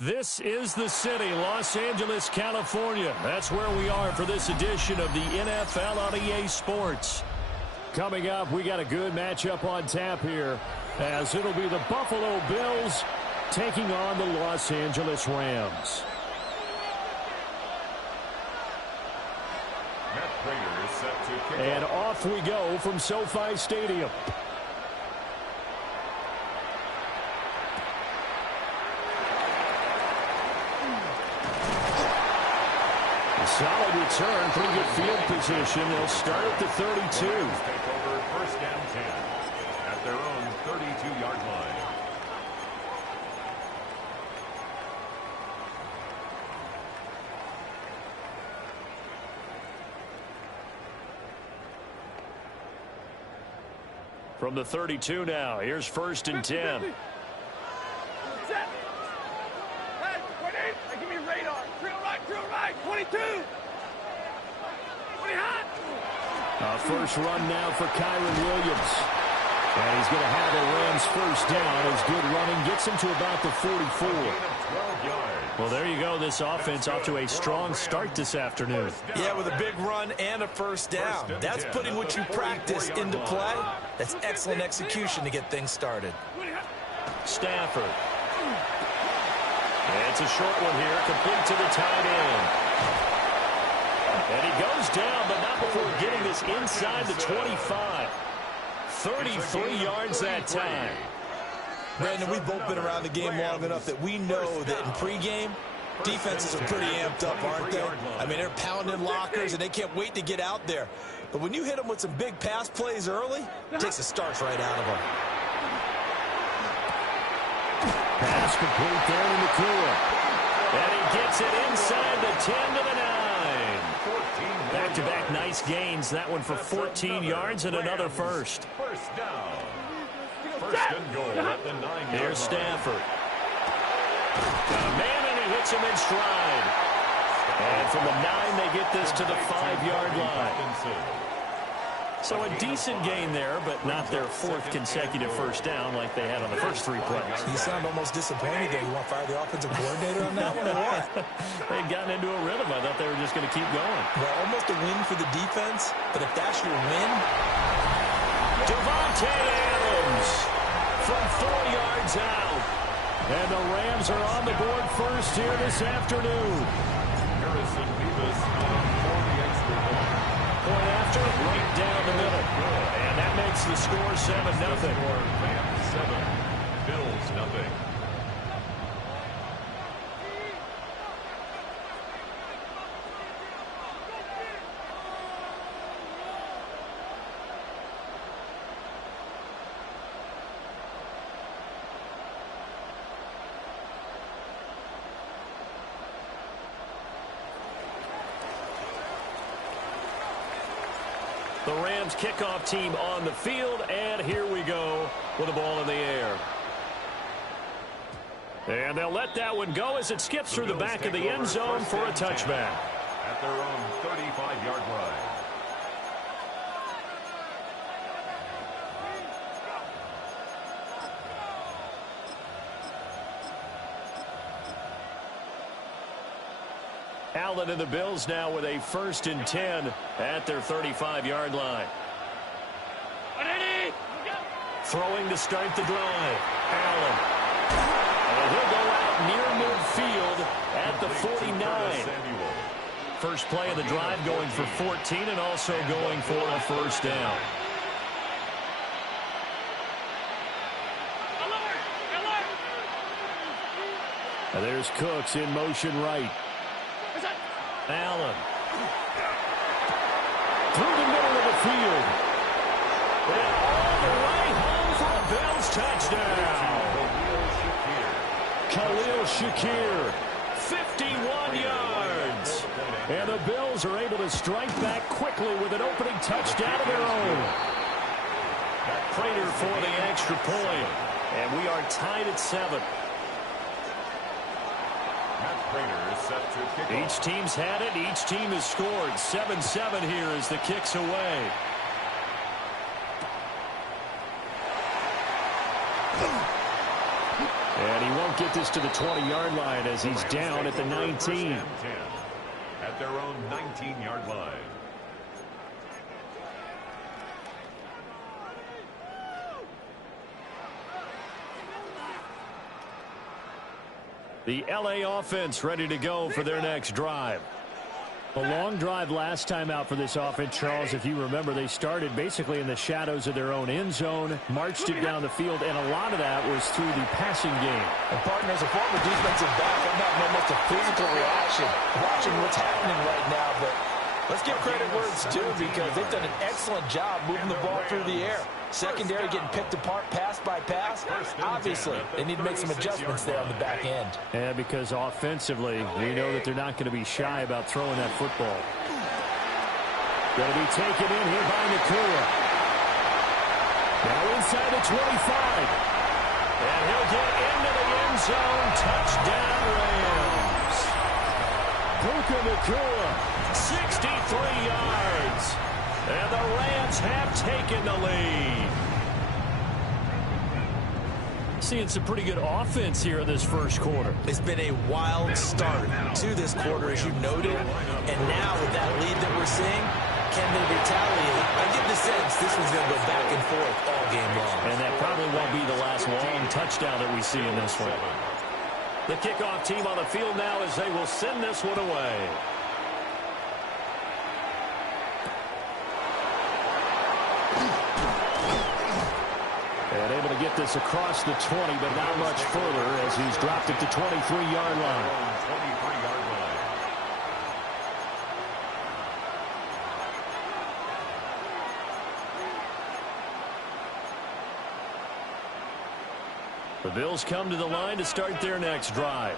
This is the city, Los Angeles, California. That's where we are for this edition of the NFL on EA Sports. Coming up, we got a good matchup on tap here, as it'll be the Buffalo Bills taking on the Los Angeles Rams. And off we go from SoFi Stadium. Solid return, pretty good field position. They'll start at the 32. Take over first down 10 at their own 32-yard line. From the 32 now, here's first and 10. Give me radar. Drill right. 22. First run now for Kyron Williams. And he's going to have a Rams first down. His good running gets him to about the 44. Well, there you go. This offense off to a strong start this afternoon. Yeah, with a big run and a first down. That's putting what you practice into play. That's excellent execution to get things started. Stafford. It's a short one here, complete to the tight end. And he goes down, but not before getting this inside the 25. 33 yards that time. Brandon, we've both been around the game long enough that we know that in pregame, defenses are pretty amped up, aren't they? I mean, they're pounding lockers, and they can't wait to get out there. But when you hit them with some big pass plays early, it takes the starch right out of them. Pass complete there to Nakua. And he gets it inside the 10 to the 9. Back-to-back nice gains. That one for 14 yards and another first. First down. First and goal at the 9-yard line. Here's Stafford. Got a man, and he hits him in stride. And from the 9, they get this to the 5-yard line. So a decent gain there, but not their fourth consecutive first down like they had on the first 3 plays. You sound almost disappointed there. You want to fire the offensive coordinator on that one or what? They'd gotten into a rhythm. I thought they were just going to keep going. Well, almost a win for the defense, but if that's your win. Devontae Adams from 4 yards out. And the Rams are on the board first here this afternoon. Harrison Beavis for the extra point. Point after, right down the middle. And that makes the score 7-0. Rams 7, Bills nothing. The Rams kickoff team on the field, and here we go with the ball in the air. And they'll let that one go as it skips through the back of the end zone for a touchback. At their own 35-yard line. Allen and the Bills now with a first and 10 at their 35-yard line. Throwing to start the drive. Allen. And he'll go out near midfield at the 49. First play of the drive going for 14 and also going for a first down. And there's Cooks in motion right. Allen. Through the middle of the field. And all the way home for a Bills touchdown. Khalil Shakir, 51 yards. And the Bills are able to strike back quickly with an opening touchdown of their own. Prater for the extra point. And we are tied at 7. Each team's had it. Each team has scored. 7-7 here as the kick's away. And he won't get this to the 20-yard line as he's down at the 19. At their own 19-yard line. The LA offense ready to go for their next drive. A long drive last time out for this offense, Charles. If you remember, they started basically in the shadows of their own end zone, marched it down the field, and a lot of that was through the passing game. And partner, as a former defensive back, I'm having almost a physical reaction watching what's happening right now. But let's give credit where it's due because they've done an excellent job moving the ball through the air. Secondary getting picked apart pass by pass. Obviously, they need to make some adjustments there on the back end. Yeah, because offensively, we know that they're not going to be shy about throwing that football. Going to be taken in here by Nakua. Now inside the 25. And he'll get into the end zone. Touchdown, Rams. Puka Nakua, 63 yards. And the Rams have taken the lead. Seeing some pretty good offense here in this first quarter. It's been a wild start to this quarter, as you noted. And now with that lead that we're seeing, can they retaliate? I get the sense this one's going to go back and forth all game long. And that probably won't be the last long touchdown that we see in this one. The kickoff team on the field now as they will send this one away. And able to get this across the 20, but not much further as he's dropped it to 23-yard line. 23-yard line. The Bills come to the line to start their next drive.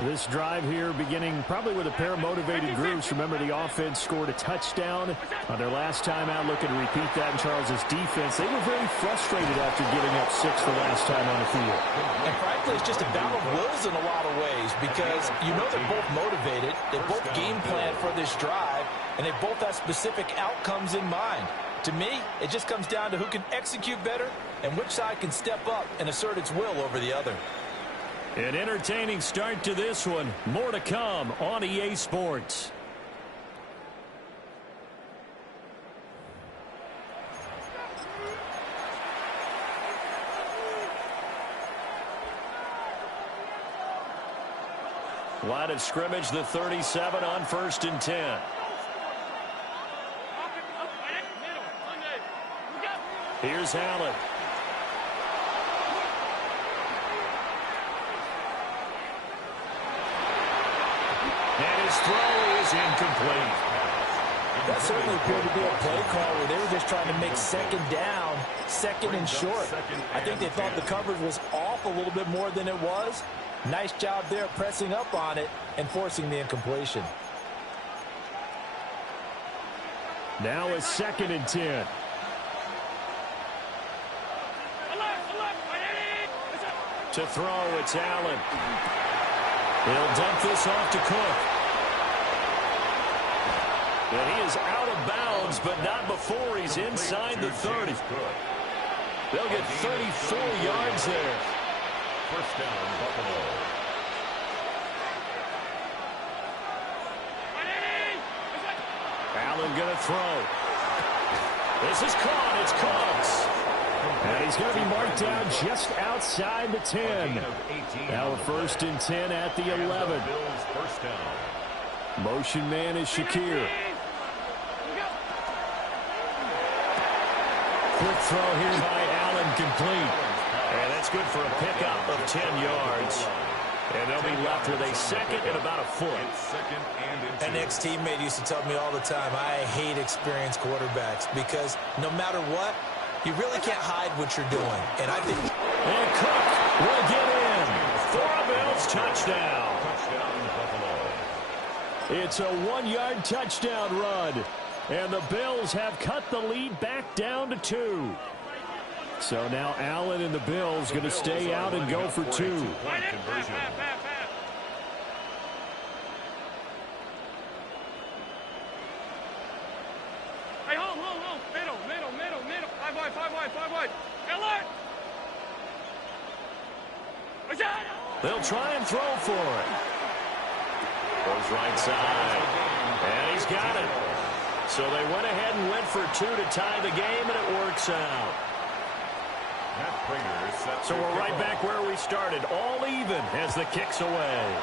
This drive here beginning probably with a pair of motivated groups. Remember, the offense scored a touchdown on their last time out. Looking to repeat that in Charles's defense. They were very frustrated after giving up 6 the last time on the field. And frankly, it's just a battle of wills in a lot of ways because you know they're both motivated. They both game plan for this drive, and they both have specific outcomes in mind. To me, it just comes down to who can execute better and which side can step up and assert its will over the other. An entertaining start to this one. More to come on EA Sports. Line of scrimmage, the 37 on 1st and 10. Here's Allen. And his throw is incomplete. That certainly appeared to be a play call where they were just trying to make second down, second and short. I think they thought the coverage was off a little bit more than it was. Nice job there pressing up on it and forcing the incompletion. Now it's 2nd and 10. To throw, it's Allen. He'll dump this off to Cook. And he is out of bounds, but not before he's inside the 30. They'll get 34 yards there. First down, Buffalo. Allen going to throw. This is caught. It's Cooks. And he's going to be marked down just outside the 10. Now a 1st and 10 at the 11. Motion man is Shakir. Quick throw here by Allen, complete. And that's good for a pickup of 10 yards. And they'll be left with a 2nd and about a foot. An ex-teammate used to tell me all the time, I hate experienced quarterbacks because no matter what, you really can't hide what you're doing. And I think... And Cook will get in for a Bills touchdown. It's a 1-yard touchdown run. And the Bills have cut the lead back down to 2. So now Allen and the Bills going to stay out and go for 2. Hey, hold. Middle. 5 wide. Alert! They'll try and throw for it. Goes right side. And he's got it. So they went ahead and went for 2 to tie the game, and it works out. So we're right back where we started, all even as the kick's away.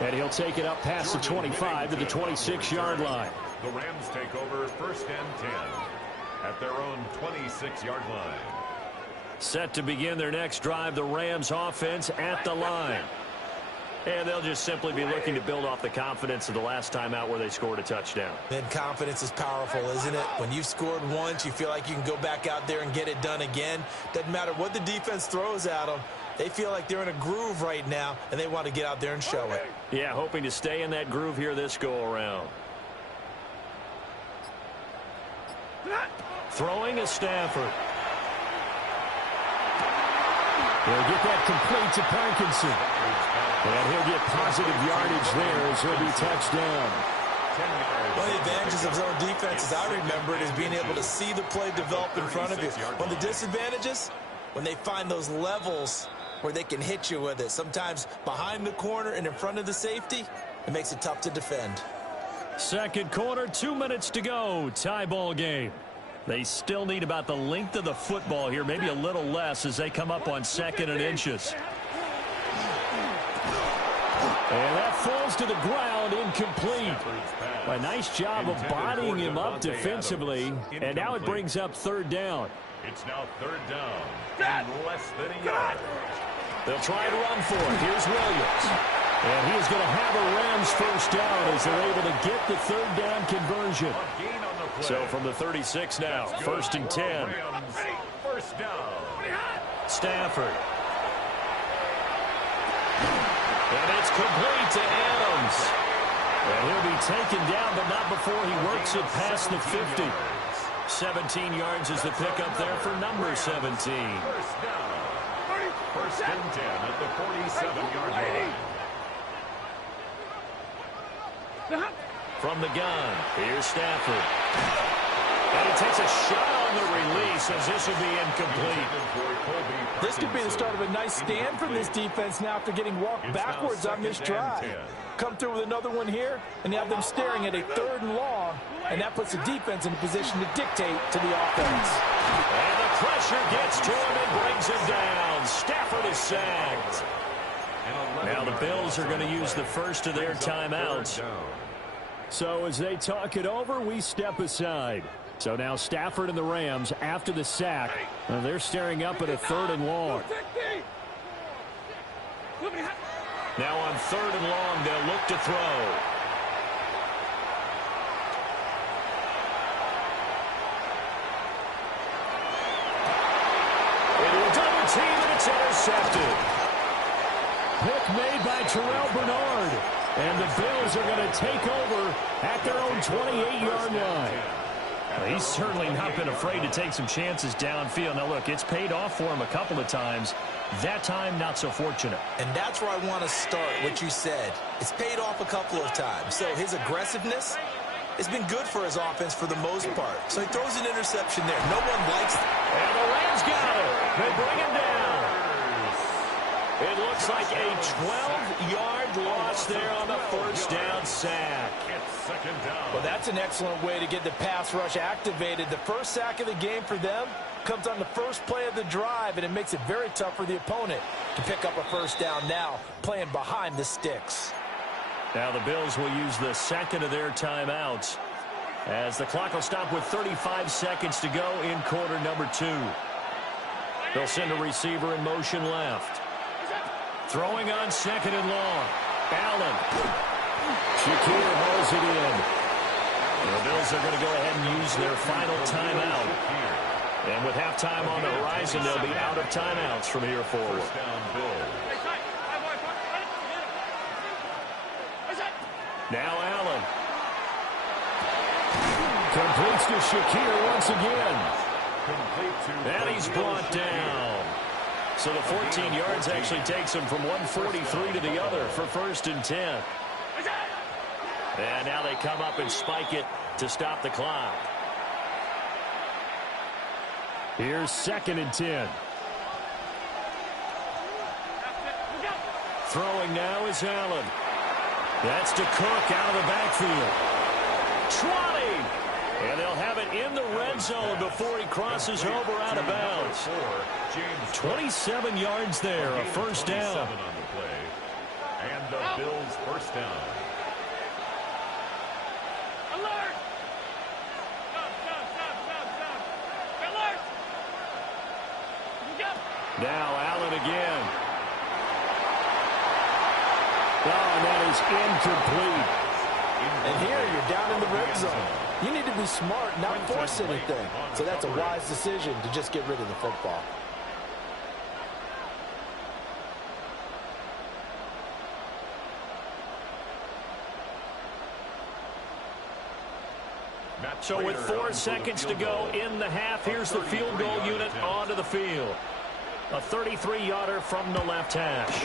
And he'll take it up past the 25 to the 26-yard line. The Rams take over 1st and 10 at their own 26-yard line. Set to begin their next drive, the Rams offense at the line. And they'll just simply be looking to build off the confidence of the last time out where they scored a touchdown. And confidence is powerful, isn't it? When you've scored once, you feel like you can go back out there and get it done again. Doesn't matter what the defense throws at them. They feel like they're in a groove right now, and they want to get out there and show it. Yeah, hoping to stay in that groove here this go-around. Throwing is Stafford. He'll get that complete to Parkinson. And he'll get positive yardage there as he'll be touched down. One of the advantages of zone defense, as I remember it, is being able to see the play develop in front of you. One of the disadvantages, when they find those levels where they can hit you with it, sometimes behind the corner and in front of the safety, it makes it tough to defend. Second quarter, 2 minutes to go. Tie ball game. They still need about the length of the football here, maybe a little less as they come up on 2nd and inches. And that falls to the ground, incomplete. A nice job of bodying him up defensively, and now it brings up 3rd down. It's now 3rd down and less than a yard. They'll try to run for it. Here's Williams. And he's going to have a Rams 1st down as they're able to get the 3rd down conversion. So from the 36 now, 1st and 10. First down. Stafford. And it's complete to Adams. And he'll be taken down, but not before he works it past the 50. 17 yards is the pickup there for number 17. First down. 1st and 10 at the 47-yard line. From the gun, here's Stafford. And he takes a shot on the release as this will be incomplete. This could be the start of a nice stand from this defense now after getting walked backwards on this drive. Come through with another one here, and you have them staring at a 3rd and long, and that puts the defense in a position to dictate to the offense. And the pressure gets to him and brings him down. Stafford is sacked. Now the Bills are going to use the first of their timeouts. So as they talk it over, we step aside. So now Stafford and the Rams, after the sack, they're staring up at a 3rd and long. Now on 3rd and long, they'll look to throw. Into a double team, and it's intercepted. Pick made by Terrell Bernard. And the Bills are going to take over at their own 28-yard line. Well, he's certainly not been afraid to take some chances downfield. Now, look, it's paid off for him a couple of times. That time, not so fortunate. And that's where I want to start, what you said. It's paid off a couple of times. So his aggressiveness has been good for his offense for the most part. So he throws an interception there. No one likes that. And the Rams got it. They bring him down. It looks like a 12-yard loss there on the 1st down sack. Well, that's an excellent way to get the pass rush activated. The first sack of the game for them comes on the first play of the drive, and it makes it very tough for the opponent to pick up a 1st down now, playing behind the sticks. Now the Bills will use the 2nd of their timeouts as the clock will stop with 35 seconds to go in quarter number 2. They'll send a receiver in motion left. Throwing on 2nd and long. Allen. Shakir hauls it in. The Bills are going to go ahead and use their final timeout. And with halftime on the horizon, they'll be out of timeouts from here forward. Now Allen. Completes to Shakir once again. And he's brought down. So the 14 yards actually takes him from 143 to the other for 1st and 10. And now they come up and spike it to stop the clock. Here's 2nd and 10. Throwing now is Allen. That's to Cook out of the backfield. 20! And they'll have it in the red zone before he crosses over out of bounds. 27 yards there, a first down. On the play. And the Bills first down. Alert! Alert! Now Allen again. Oh, and that is incomplete. And here you're down in the red zone. You need to be smart, not force anything. So that's a wise decision to just get rid of the football. So with 4 seconds to go in the half, here's the field goal unit onto the field. A 33-yarder from the left hash.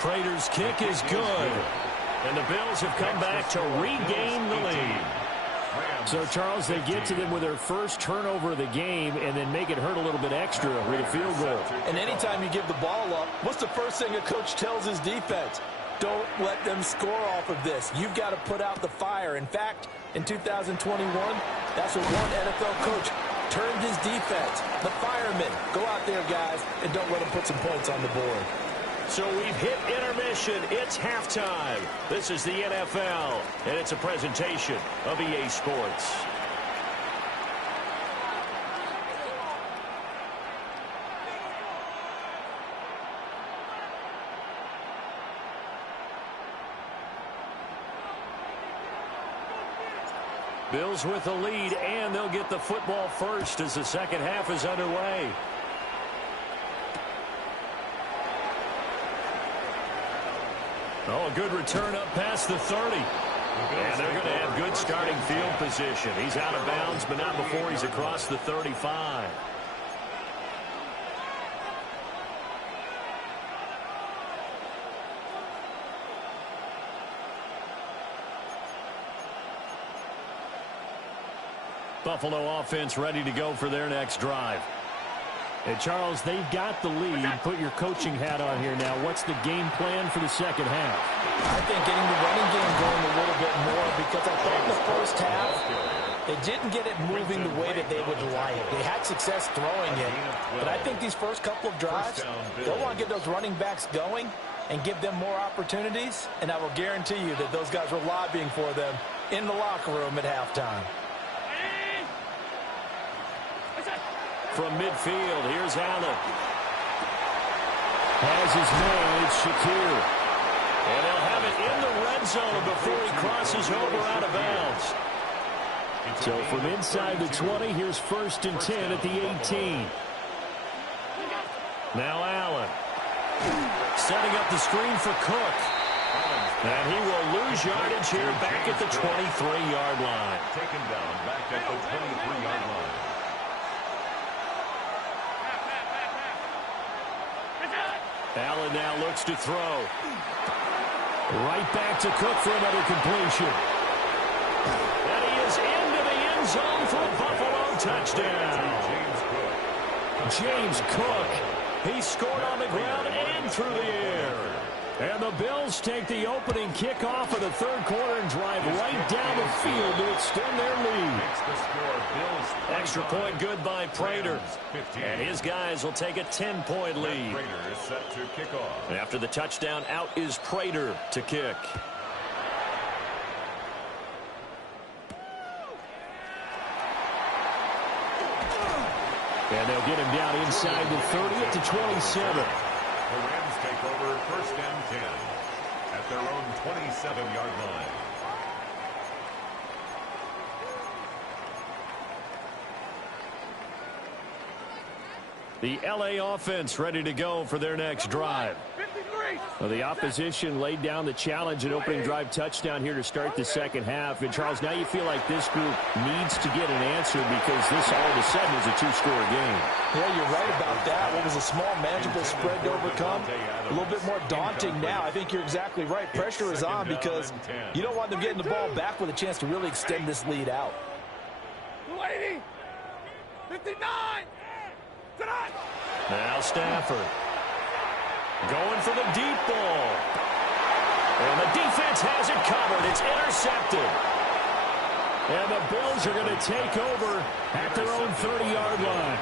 Prater's kick is good. And the Bills have come back to regain the lead. So, Charles, they get to them with their first turnover of the game and then make it hurt a little bit extra with a field goal. And anytime you give the ball up, what's the first thing a coach tells his defense? Don't let them score off of this. You've got to put out the fire. In fact, in 2021, that's what one NFL coach termed his defense. The firemen. Go out there, guys, and don't let them put some points on the board. So we've hit intermission. It's halftime. This is the NFL, and it's a presentation of EA Sports. Bills with the lead, and they'll get the football first as the second half is underway. Oh, a good return up past the 30. And they're going to have good starting field position. He's out of bounds, but not before he's across the 35. Buffalo offense ready to go for their next drive. And, Charles, they've got the lead. Put your coaching hat on here now. What's the game plan for the second half? I think getting the running game going a little bit more, because I thought in the first half they didn't get it moving the way that they would like. They had success throwing it, but I think these first couple of drives, they'll want to get those running backs going and give them more opportunities, and I will guarantee you that those guys were lobbying for them in the locker room at halftime. From midfield, here's Allen. Has his man, it's Shakir. And they'll have it in the red zone before he crosses over out of bounds. So from inside the 20, here's 1st and 10 at the 18. Now Allen. Setting up the screen for Cook. And he will lose yardage here back at the 23-yard line. Taken down back at the 23-yard line. Allen now looks to throw. Right back to Cook for another completion. And he is into the end zone for a Buffalo touchdown. James Cook. He scored on the ground and through the air. And the Bills take the opening kickoff of the third quarter and drive right down the field to extend their lead. Extra point good by Prater. And his guys will take a 10-point lead. Prater is set to kick off. After the touchdown, out is Prater to kick. And they'll get him down inside the 30 at the 27. The Rams take over 1st and 10 at their own 27-yard line. The LA offense ready to go for their next drive. Well, the opposition laid down the challenge and opening drive touchdown here to start the second half. And, Charles, now you feel like this group needs to get an answer because this all of a sudden is a two-score game. Yeah, you're right about that. What was a small, manageable spread to overcome, a little bit more daunting now. I think you're exactly right. Pressure is on because you don't want them getting the ball back with a chance to really extend this lead out. 280, 59, Now Stafford. Going for the deep ball. And the defense has it covered. It's intercepted. And the Bills are going to take over at their own 30-yard line.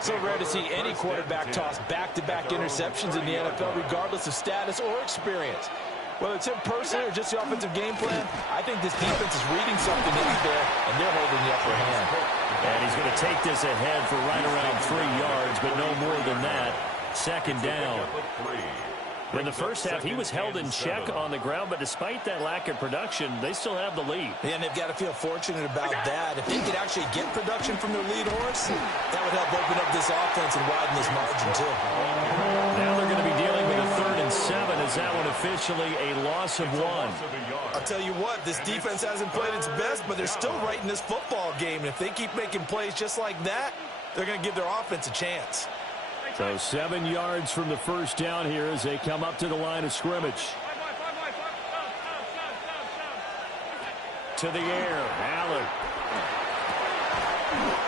So rare to see any quarterback toss back-to-back interceptions in the NFL, regardless of status or experience. Whether it's him personally or just the offensive game plan, I think this defense is reading something in there, and they're holding the upper hand. And he's going to take this ahead for right around 3 yards, but no more than that. Second down. In the first half, he was held in check on the ground, but despite that lack of production, they still have the lead. And they've got to feel fortunate about that. If they could actually get production from their lead horse, that would help open up this offense and widen this margin, too. Now they're going to be dealing with a 3rd and 7. Is that one officially a loss of 1? I'll tell you what, this defense hasn't played its best, but they're still right in this football game. And if they keep making plays just like that, they're going to give their offense a chance. So 7 yards from the first down here as they come up to the line of scrimmage. To the air, Allen.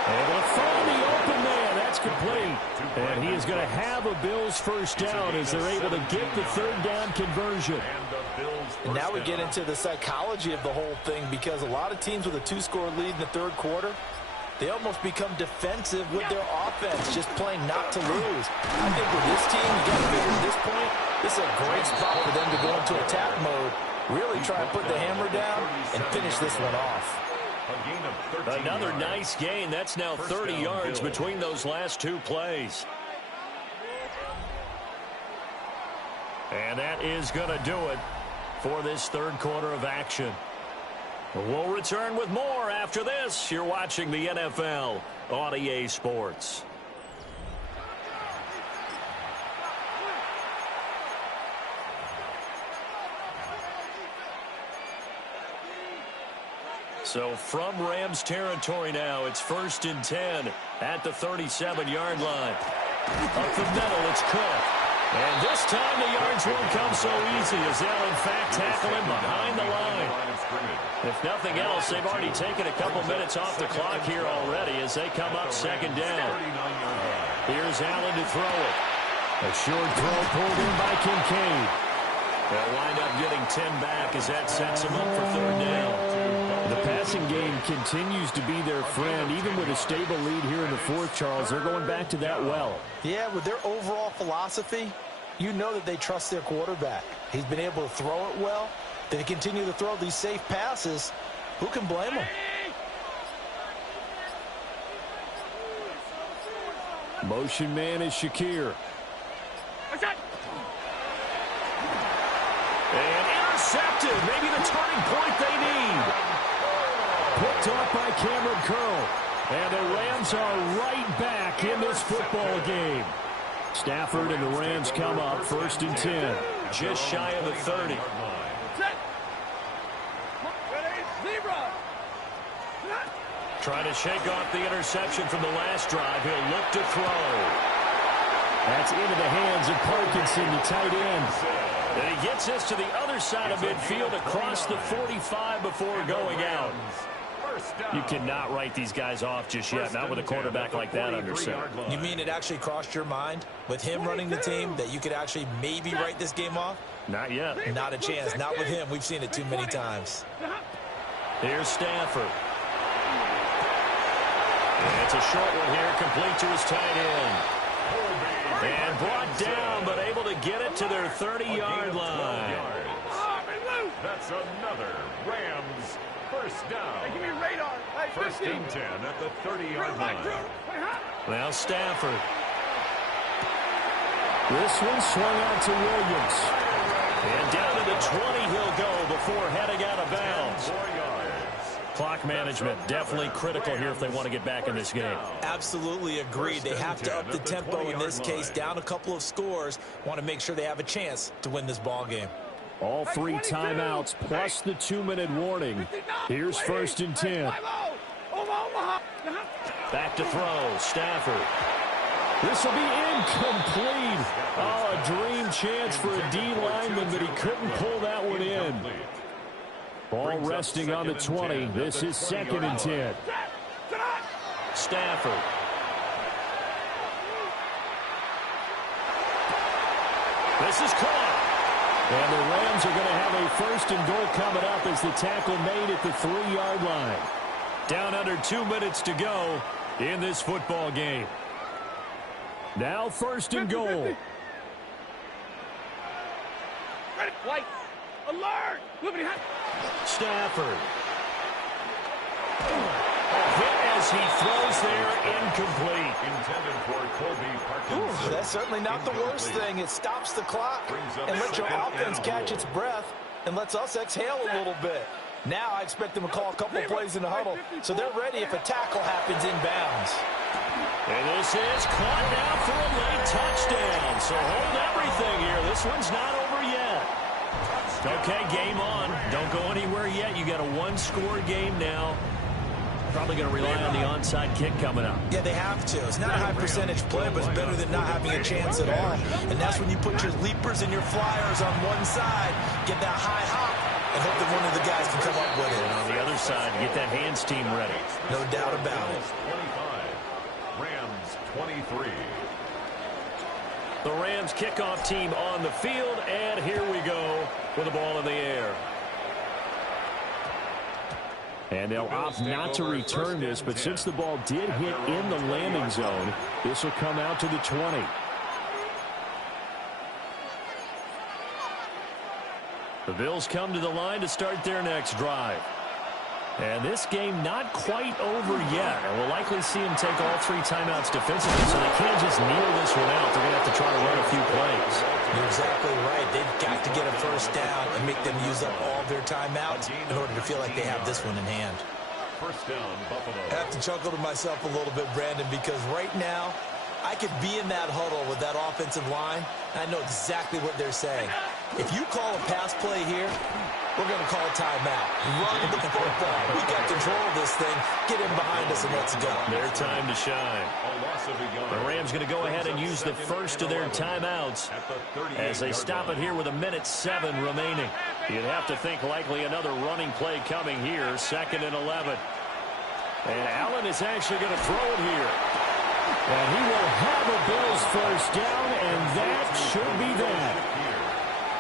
Able to throw the open man. That's complete. And he is going to have a Bills first down as they're able to get the 3rd down conversion. And now we get into the psychology of the whole thing, because a lot of teams with a 2-score lead in the 3rd quarter, they almost become defensive with their offense, just playing not to lose. I think with this team, you got to figure at this point, this is a great spot for them to go into attack mode, really try and put the hammer down and finish this one off. Another nice gain. That's now 30 yards between those last 2 plays. And that is going to do it for this 3rd quarter of action. We'll return with more after this. You're watching the NFL on EA Sports. So from Rams territory now, it's 1st and 10 at the 37-yard line. Up the middle, it's Cook. And this time the yards won't come so easy as they'll in fact tackle him behind the line. If nothing else, they've already taken a couple minutes off the clock here already as they come up 2nd down. Here's Allen to throw it. A short throw pulled in by Kincaid. They'll wind up getting 10 back as that sets them up for 3rd down. The passing game continues to be their friend. Even with a stable lead here in the 4th, Charles, they're going back to that well. Yeah, with their overall philosophy, you know that they trust their quarterback. He's been able to throw it well. They continue to throw these safe passes. Who can blame them? Motion man is Shakir. And intercepted. Maybe the turning point they need. Picked off by Cameron Curl. And the Rams are right back in this football game. Stafford and the Rams come up 1st and 10. Just shy of the 30. Trying to shake off the interception from the last drive. He'll look to throw. That's into the hands of Parkinson, the tight end. And he gets this to the other side of midfield across the 45 before going out. You cannot write these guys off just yet, not with a quarterback like that under center. You mean it actually crossed your mind with him running the team that you could actually maybe write this game off? Not yet. Not a chance. Not with him. We've seen it too many times. Here's Stafford. And it's a short one here, complete to his tight end. And brought down, but able to get it to their 30-yard line. That's another Rams first down. Hey, give me radar. Hey, 1st and 10 at the 30-yard line. Now Stafford. This one swung out to Williams. And down to the 20 he'll go before heading out of bounds. Clock management definitely critical here if they want to get back in this game. Absolutely agreed. They have to up the tempo in this case, down a couple of scores. Want to make sure they have a chance to win this ball game. All 3 timeouts plus the 2-minute warning. Here's 1st and 10. Back to throw. Stafford. This will be incomplete. Oh, a dream chance for a D lineman, but he couldn't pull that one in. Ball resting on the 20. This is 2nd and 10. Stafford. This is caught. And the Rams are going to have a first and goal coming up as the tackle made at the 3-yard line. Down under 2 minutes to go in this football game. Now first and goal. White. Alert! Stafford. Hit as he throws there, incomplete. Intended for Colby Parkinson. That's certainly not the worst thing. It stops the clock and lets your offense catch its breath and lets us exhale a little bit. Now I expect them to call a couple plays in the huddle, so they're ready if a tackle happens inbounds. And this is caught now for a late touchdown. So hold everything here. This one's not over yet. Okay, game on. Don't go anywhere yet. You got a one-score game now. Probably going to rely on the onside kick coming up. Yeah, they have to. It's not a high percentage play, but it's better than not having a chance at all. And that's when you put your leapers and your flyers on one side, get that high hop, and hope that one of the guys can come up with it. And on the other side, get that hands team ready. No doubt about it. 25. Rams 23. The Rams kickoff team on the field, and here we go with the ball in the air. And they'll opt not to return this, but since the ball did hit in the landing zone, this will come out to the 20. The Bills come to the line to start their next drive. And this game not quite over yet. And we'll likely see them take all 3 timeouts defensively, so they can't just kneel this one out. They're going to have to try to run a few plays. You're exactly right. They've got to get a first down and make them use up all their timeouts in order to feel like they have this one in hand. First down, Buffalo. I have to chuckle to myself a little bit, Brandon, because right now I could be in that huddle with that offensive line, and I know exactly what they're saying. If you call a pass play here, we're going to call a timeout. Run the football. We got control of this thing. Get in behind us and let's go. Their time to shine. The Rams going to go ahead and use the first of their timeouts as they stop it here with 1:07 remaining. You'd have to think likely another running play coming here, 2nd and 11. And Allen is actually going to throw it here. And he will have a Bills first down, and that should be that.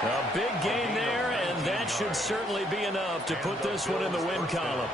A big gain there, and that should certainly be enough to put this one in the win column.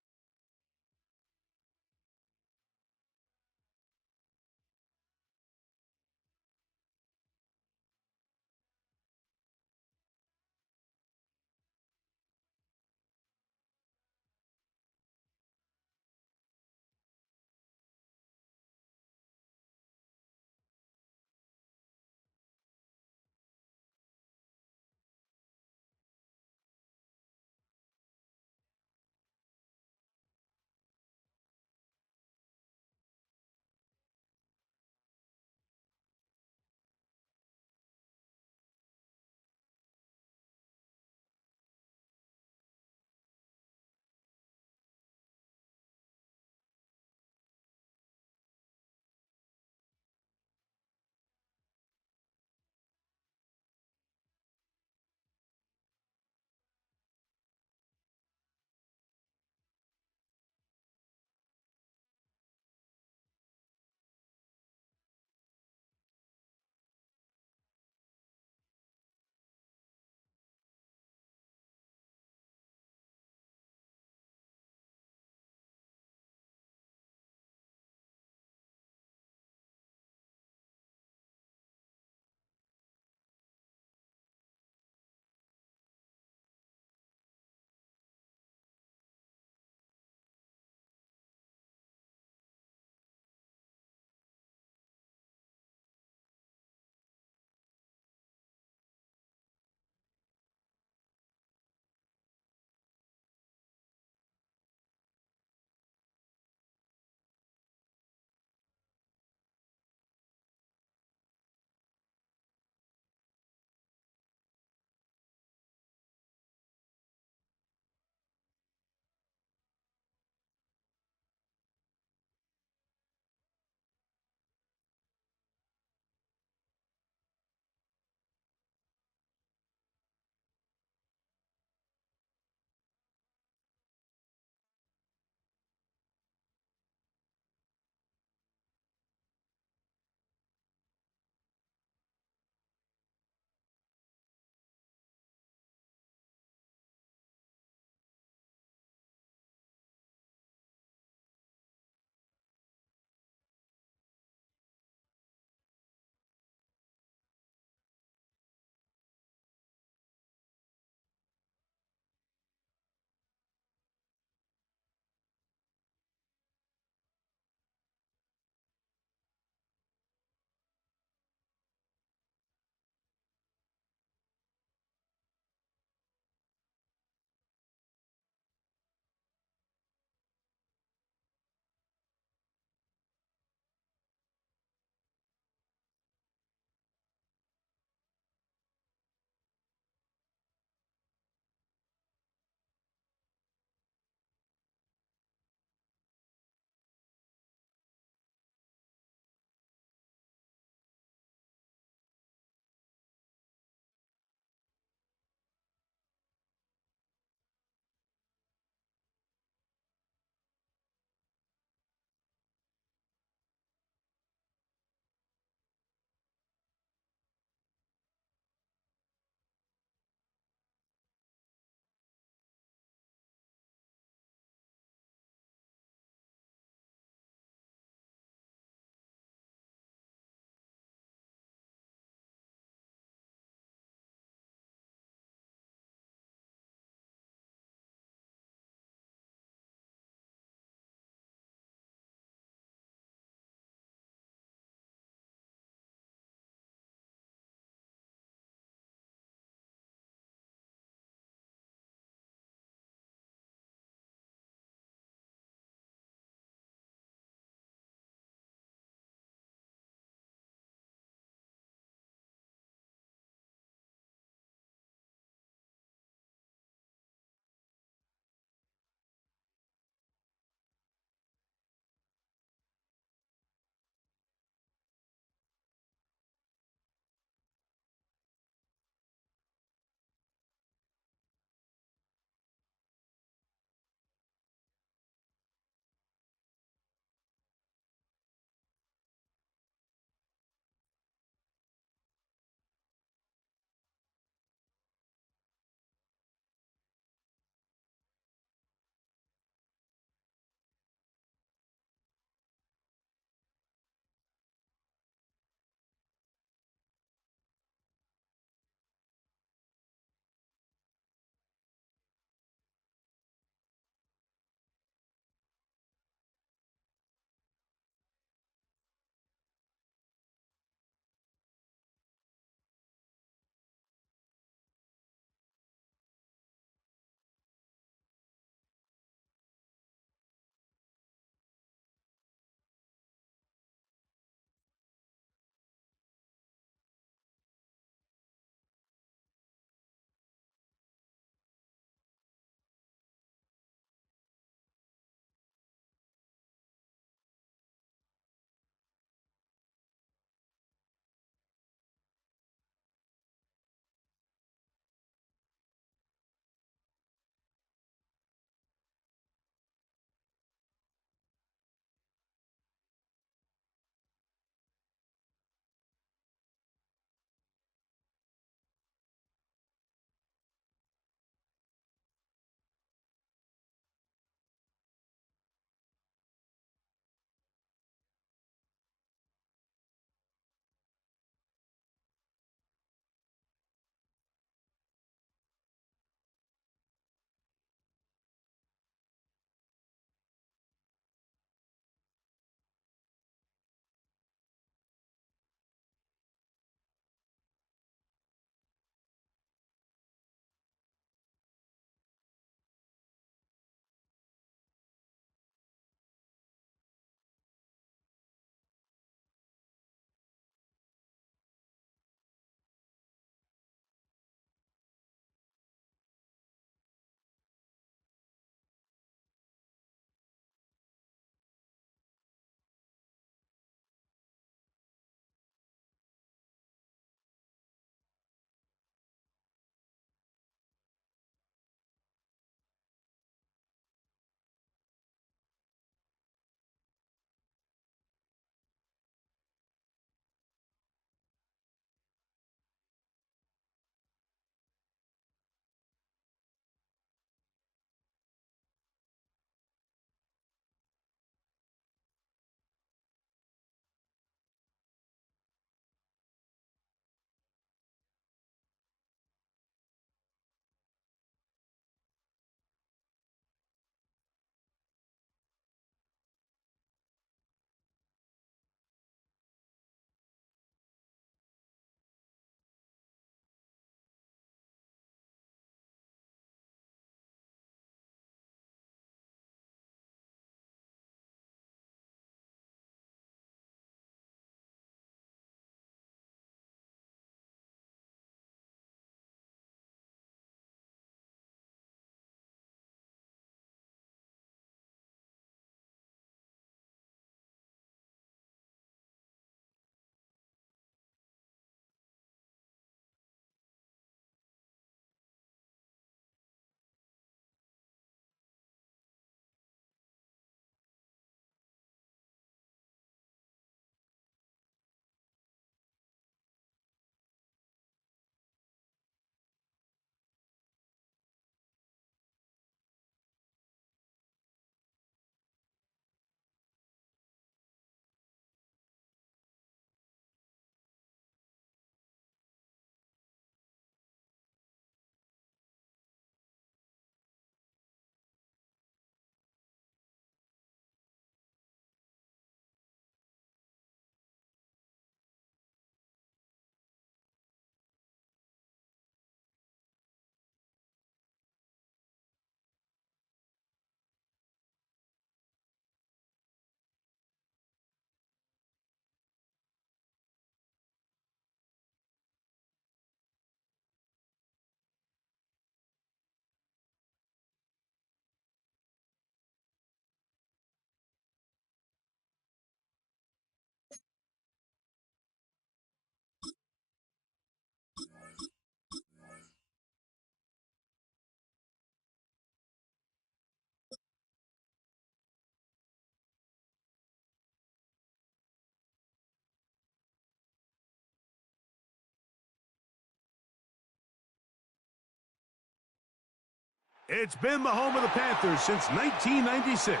It's been the home of the Panthers since 1996.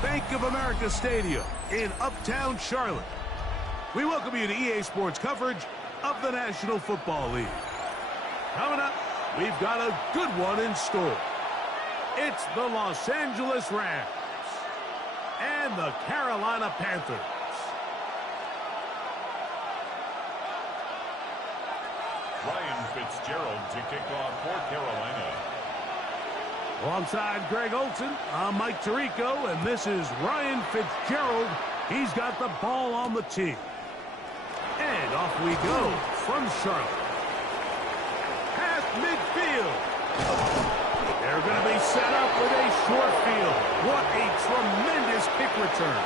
Bank of America Stadium in Uptown Charlotte. We welcome you to EA Sports coverage of the National Football League. Coming up, we've got a good one in store. It's the Los Angeles Rams and the Carolina Panthers. Ryan Fitzgerald to kick off for Carolina. Alongside Greg Olson, I'm Mike Tirico, and this is Ryan Fitzgerald. He's got the ball on the tee. And off we go from Charlotte. Past midfield. They're going to be set up with a short field. What a tremendous kick return.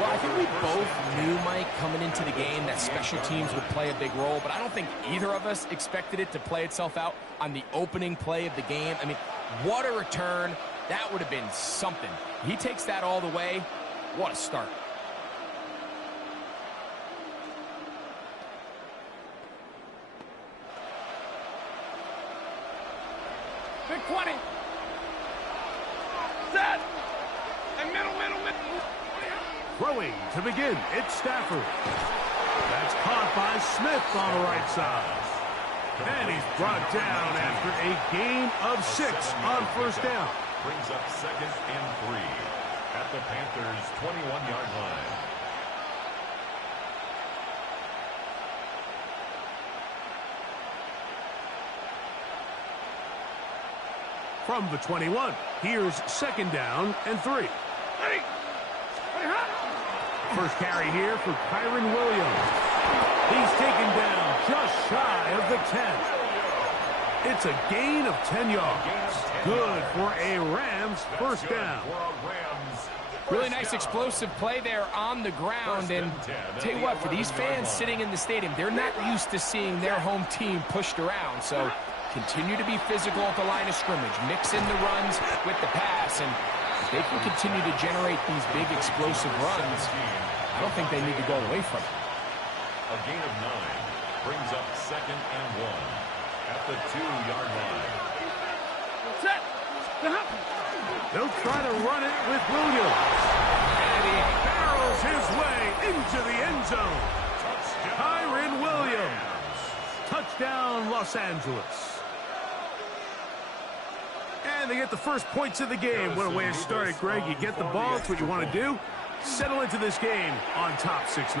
Well, I think we both knew, Mike, coming into the game that special teams would play a big role, but I don't think either of us expected it to play itself out on the opening play of the game. I mean, what a return. That would have been something. He takes that all the way. What a start. Big 20. Set. And middle. Throwing to begin, it's Stafford. That's caught by Smith on the right side. And he's brought down after a gain of 6 on first down. Brings up 2nd and 3 at the Panthers' 21-yard line. From the 21, here's 2nd down and 3. First carry here for Kyron Williams. He's taken down just shy of the 10. It's a gain of 10 yards. Good for a Rams first down. Really nice explosive play there on the ground. And tell you what, for these fans sitting in the stadium, they're not used to seeing their home team pushed around. So continue to be physical at the line of scrimmage. Mix in the runs with the pass. And if they can continue to generate these big explosive runs, I don't think they need to go away from it. A gain of 9 brings up 2nd and 1 at the 2-yard line. Set. They'll try to run it with Williams. And he barrels his way into the end zone. Kyron Williams. Touchdown, Los Angeles. And they get the first points of the game. What a way to start it, Greg. You get the ball. It's what you want to do. Settle into this game on top 6-0.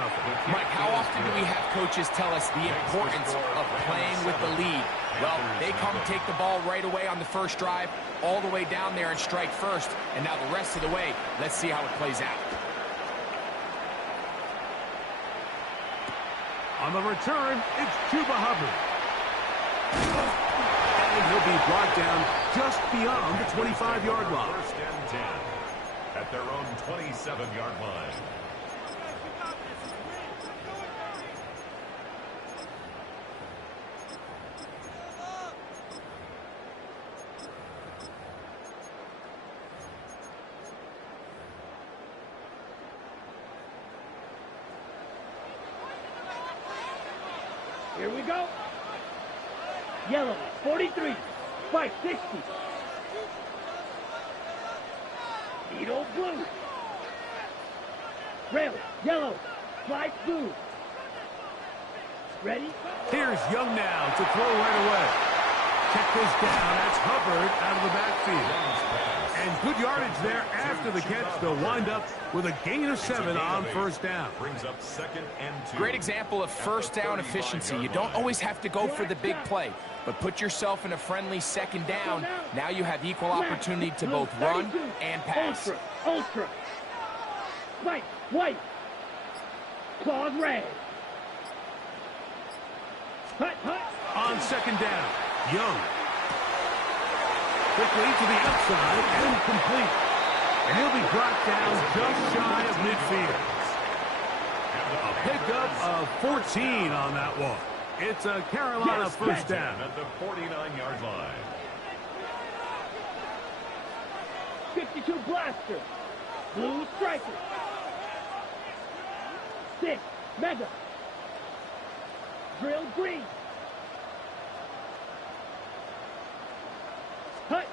Mike, how often do we have coaches tell us the importance of playing with the lead? Well, they come take the ball right away on the first drive, all the way down there and strike first. And now the rest of the way, let's see how it plays out. On the return, it's Chuba Hubbard. And he'll be brought down just beyond the 25-yard line. 1st and 10 at their own 27-yard line. Here we go. Yellow, 43, spike, 60. Needle, blue. Rail, yellow, slide, blue. Ready? Here's Young now to throw right away. Check this down. That's Hubbard out of the backfield. And good yardage there after the catch. They'll wind up with a gain of 7 on first down. Brings up 2nd and 2. Great example of first down efficiency. You don't always have to go for the big play, but put yourself in a friendly 2nd down. Now you have equal opportunity to both run and pass. Ultra. White, white. Claws red. Hut. On 2nd down, Young. Quickly to the outside and complete. And he'll be brought down just shy of midfield. A pickup of 14 on that one. It's a Carolina first down. At the 49-yard line. 52 blaster. Blue striker. 6 mega. Drill green. Hut.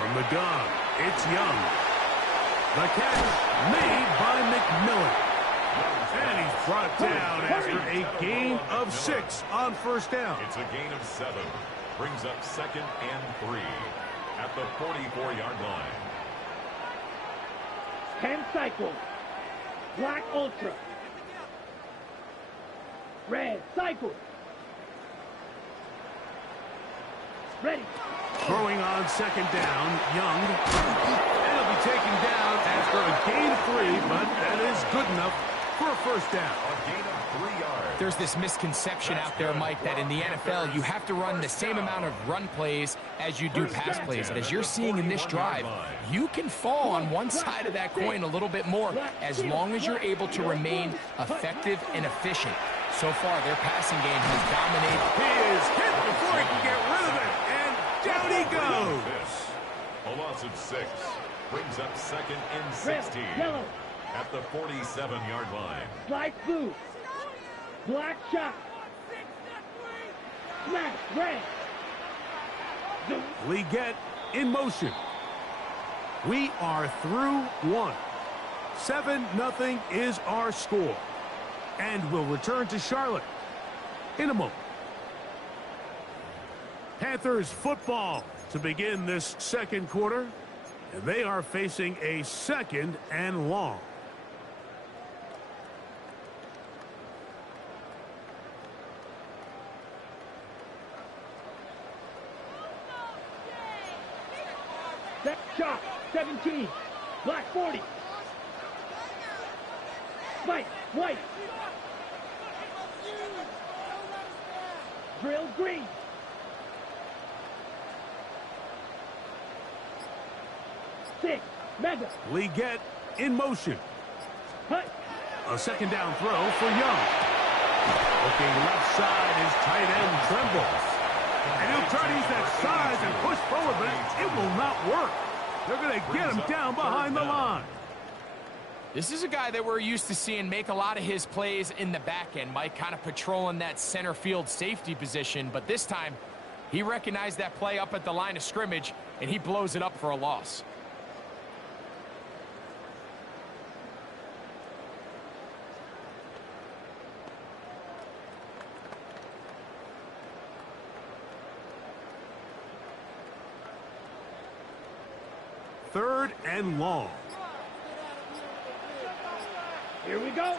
From the gun, it's Young. The catch made by McMillan. And he's brought down after a gain of 6 on first down. It's a gain of 7. Brings up 2nd and 3 at the 44-yard line. 10 cycles. Black Ultra. Red cycle. Ready. Throwing on 2nd down, Young. And he'll be taken down after a gain of 3, but that is good enough for a first down. A gain of 3 yards. There's this misconception out there, Mike, that in the NFL you have to run the same amount of run plays as you do pass plays. As you're seeing in this drive, you can fall on one side of that coin a little bit more as long as you're able to remain effective and efficient. So far, their passing game has dominated. He is hit before he can get rid of it, and down he goes. A loss of 6 brings up 2nd and 16 at the 47-yard line. Slice blue. Black shot. Smash red. Leggett in motion. We are through 1. 7-0 is our score. And we'll return to Charlotte in a moment. Panthers football to begin this second quarter. And they are facing a 2nd and long. Set shot. 17. Black 40. Spike. White. Drill green. Six. Mega. Leggett in motion. Hut. A 2nd down throw for Young. Looking left side, his tight end trembles. And he'll try to use that size and push forward, but it will not work. They're going to get him down behind the line. This is a guy that we're used to seeing make a lot of his plays in the back end, Mike, kind of patrolling that center field safety position. But this time, he recognized that play up at the line of scrimmage, and he blows it up for a loss. Third and long. Here we go.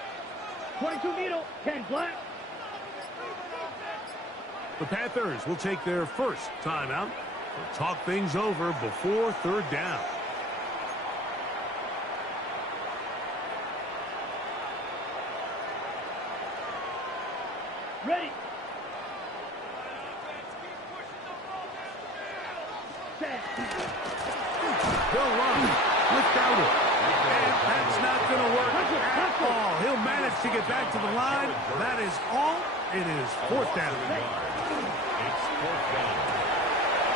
22 needle. 10 black. The Panthers will take their first timeout to talk things over before third down. Ready. Set. They'll run without it. And that's not going to work at all. He'll manage to get back to the line. That is all. It is 4th down. It's 4th down.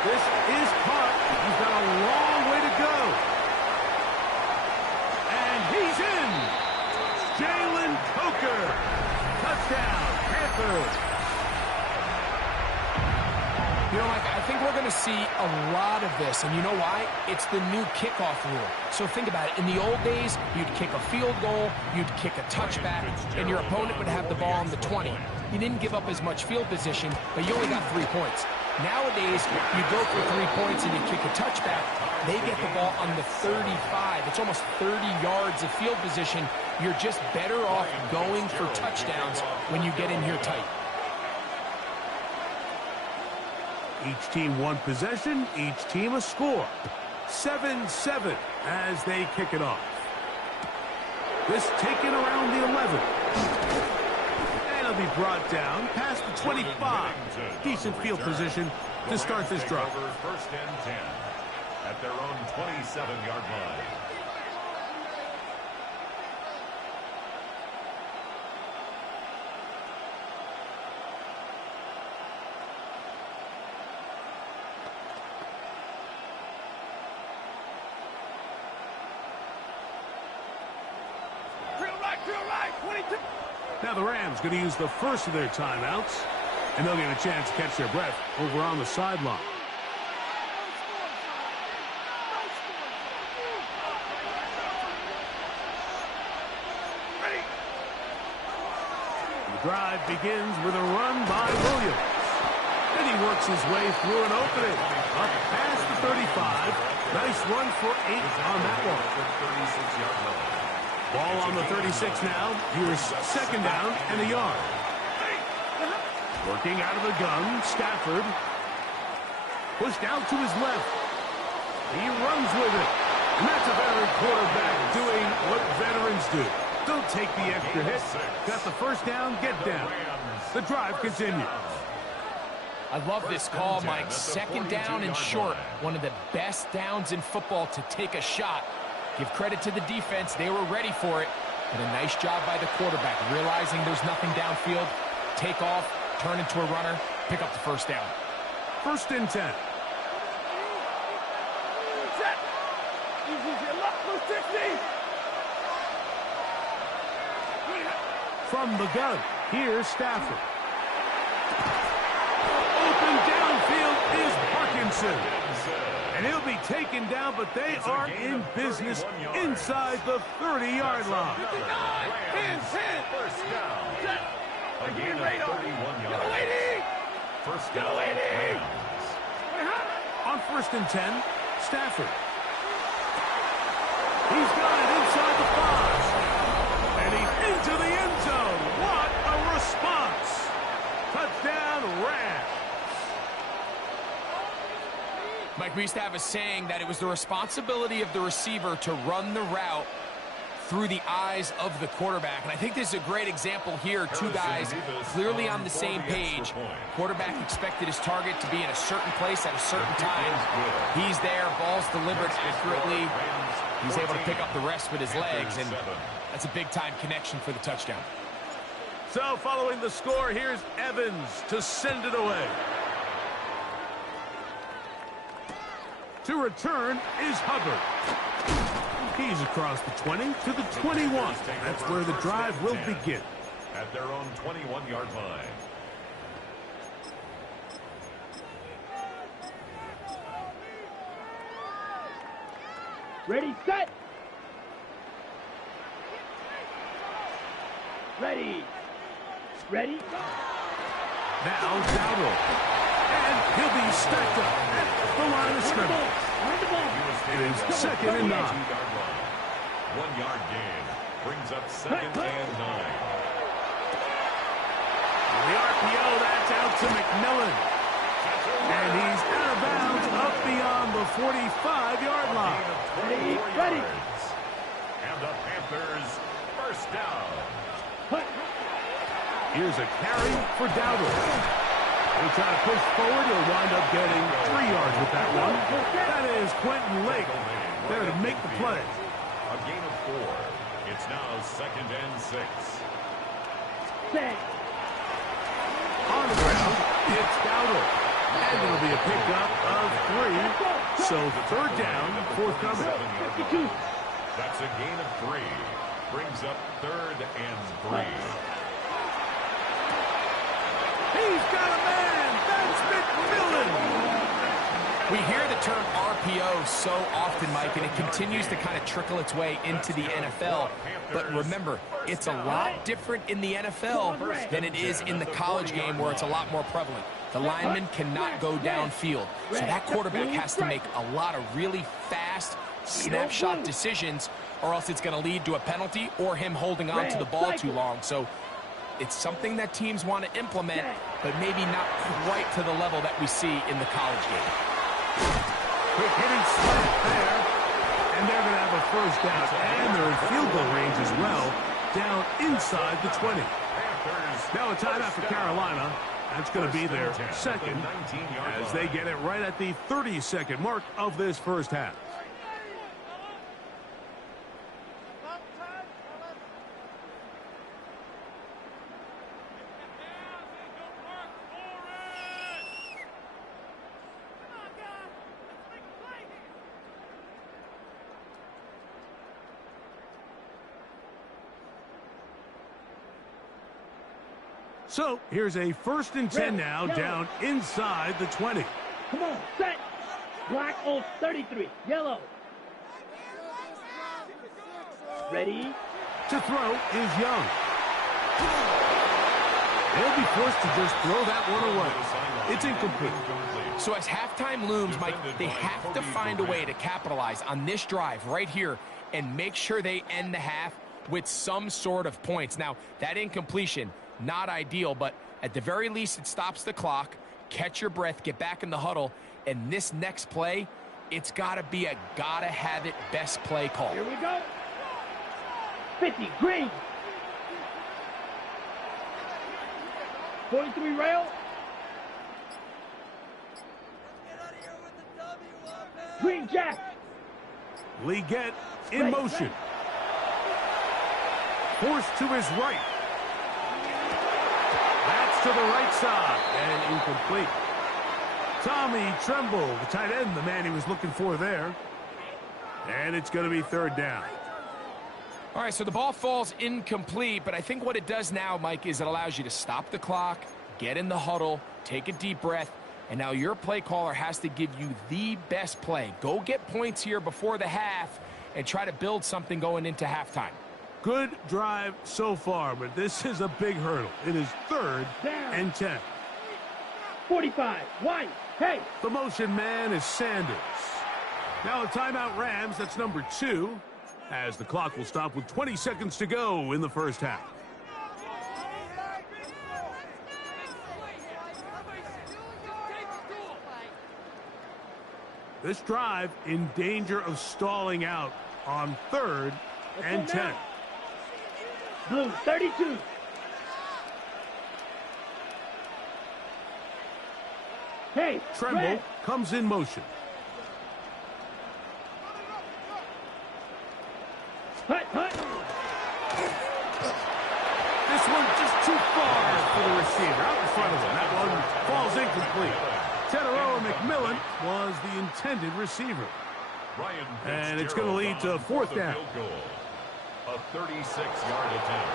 This is caught. He's got a long way to go. And he's in. Jalen Coker. Touchdown, Panthers. You know, Mike, I think we're going to see a lot of this, and you know why? It's the new kickoff rule. So think about it. In the old days, you'd kick a field goal, you'd kick a touchback, and your opponent would have the ball on the 20. You didn't give up as much field position, but you only got 3 points. Nowadays, you go for 3 points and you kick a touchback. They get the ball on the 35. It's almost 30 yards of field position. You're just better off going for touchdowns when you get in here tight. Each team 1 possession, each team a score. 7-7 as they kick it off. This taken around the 11. And it'll be brought down past the 25. Decent field position to start this drive. 1st and 10 at their own 27-yard line. Now the Rams going to use the first of their timeouts, and they'll get a chance to catch their breath over on the sideline. drive begins with a run by Williams. And he works his way through an opening. Up past the 35. Nice run for 8 on that one. Ball on the 36 now. Here's second down and a yard. Working out of the gun, Stafford. Pushed out to his left. He runs with it. And that's a veteran quarterback doing what veterans do. Don't take the extra hit. Got the first down, get down. The drive continues. I love this call, Mike. Second down and short. One of the best downs in football to take a shot. Give credit to the defense. They were ready for it. And a nice job by the quarterback, realizing there's nothing downfield. Take off, turn into a runner, pick up the first down. First and 10. From the gun, here's Stafford. Open downfield is Parkinson. And he'll be taken down, but they are in business inside the 30-yard line. First down. A gain of 31 yards. First down. On first and 10, Stafford. He's got it inside the 5. And he's into the end zone. What a response. Touchdown, Rams. Mike, we used to have a saying that it was the responsibility of the receiver to run the route through the eyes of the quarterback. And I think this is a great example here. Two guys clearly on the same page. Quarterback expected his target to be in a certain place at a certain time. He's there, ball's delivered accurately. He's able to pick up the rest with his legs, and that's a big-time connection for the touchdown. So following the score, here's Evans to send it away. To return is Hubbard. He's across the 20 to the 21. That's where the drive will begin. At their own 21-yard line. Ready, set. Ready. Ready. Now Dowdle. And he'll be stacked up at the line of scrimmage. It is second and 9. 1-yard gain brings up second and 9. The RPO, that's out to McMillan. And he's out of bounds up beyond the 45-yard line. Ready. And the Panthers first down. Here's a carry for Dowdle. He'll try to push forward. He'll wind up getting 3 yards with that one. That is Quentin Lake there to make the play. A gain of 4. It's now second and 6. On the ground, it's Dowdle. And it'll be a pickup of 3. So third down, forthcoming. That's a gain of 3. Brings up third and 3. He's got a man. That's McMillan. We hear the term RPO so often, Mike, and it continues to kind of trickle its way into the NFL. But remember, it's a lot different in the NFL than it is in the college game where it's a lot more prevalent. The lineman cannot go downfield. So that quarterback has to make a lot of really fast snapshot decisions, or else it's going to lead to a penalty or him holding on to the ball too long. So it's something that teams want to implement, but maybe not quite to the level that we see in the college game. Quick hitting slant there. And they're going to have a first down. And they're in field goal range as well, down inside the 20. Now a timeout for Carolina. That's going to be their second as they get it right at the 30-second mark of this first half. So here's a first and 10 now, down inside the 20. Come on, set. Black on 33. Yellow. Ready. To throw is Young. They'll be forced to just throw that one away. It's incomplete. So as halftime looms, Mike, they have to find a way to capitalize on this drive right here and make sure they end the half with some sort of points. Now, that incompletion, not ideal, but at the very least, it stops the clock. Catch your breath, get back in the huddle, and this next play, it's got to be a gotta-have-it best play call. Here we go. 50, green. 43 rail. Green jack. Leggett in motion. Forced to his right. That's to the right side and incomplete. Tommy Tremble, the tight end, the man he was looking for there. And it's going to be third down. All right, so the ball falls incomplete, but I think what it does now, Mike, is it allows you to stop the clock, get in the huddle, take a deep breath, and now your play caller has to give you the best play. Go get points here before the half and try to build something going into halftime. Good drive so far, but this is a big hurdle. It is third and 10. 45, wide, hey. The motion man is Sanders. Now a timeout Rams, that's number 2, as the clock will stop with 20 seconds to go in the first half. This drive in danger of stalling out on third and 10. Blue, 32. Hey, Tremble red. comes in motion. Hut, hut. This one just too far for the receiver. Out in front of him. That one falls incomplete. Teteroa McMillan was the intended receiver. And it's going to lead to fourth down. A 36-yard attempt.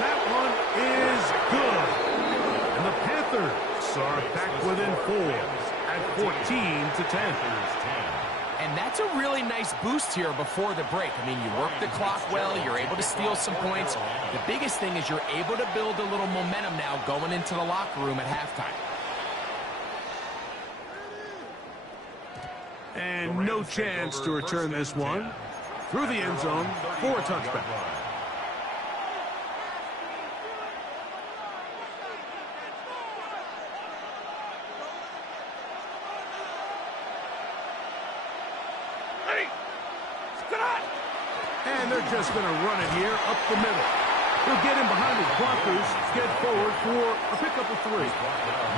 That one is good. And the Panthers are back within 4 at 14-10. And that's a really nice boost here before the break. I mean, you work the clock well, you're able to steal some points. The biggest thing is you're able to build a little momentum now going into the locker room at halftime. And no chance to return this one through the end zone for a touchback. And they're just going to run it here up the middle. He'll get in behind his blockers, get forward for a pickup of 3.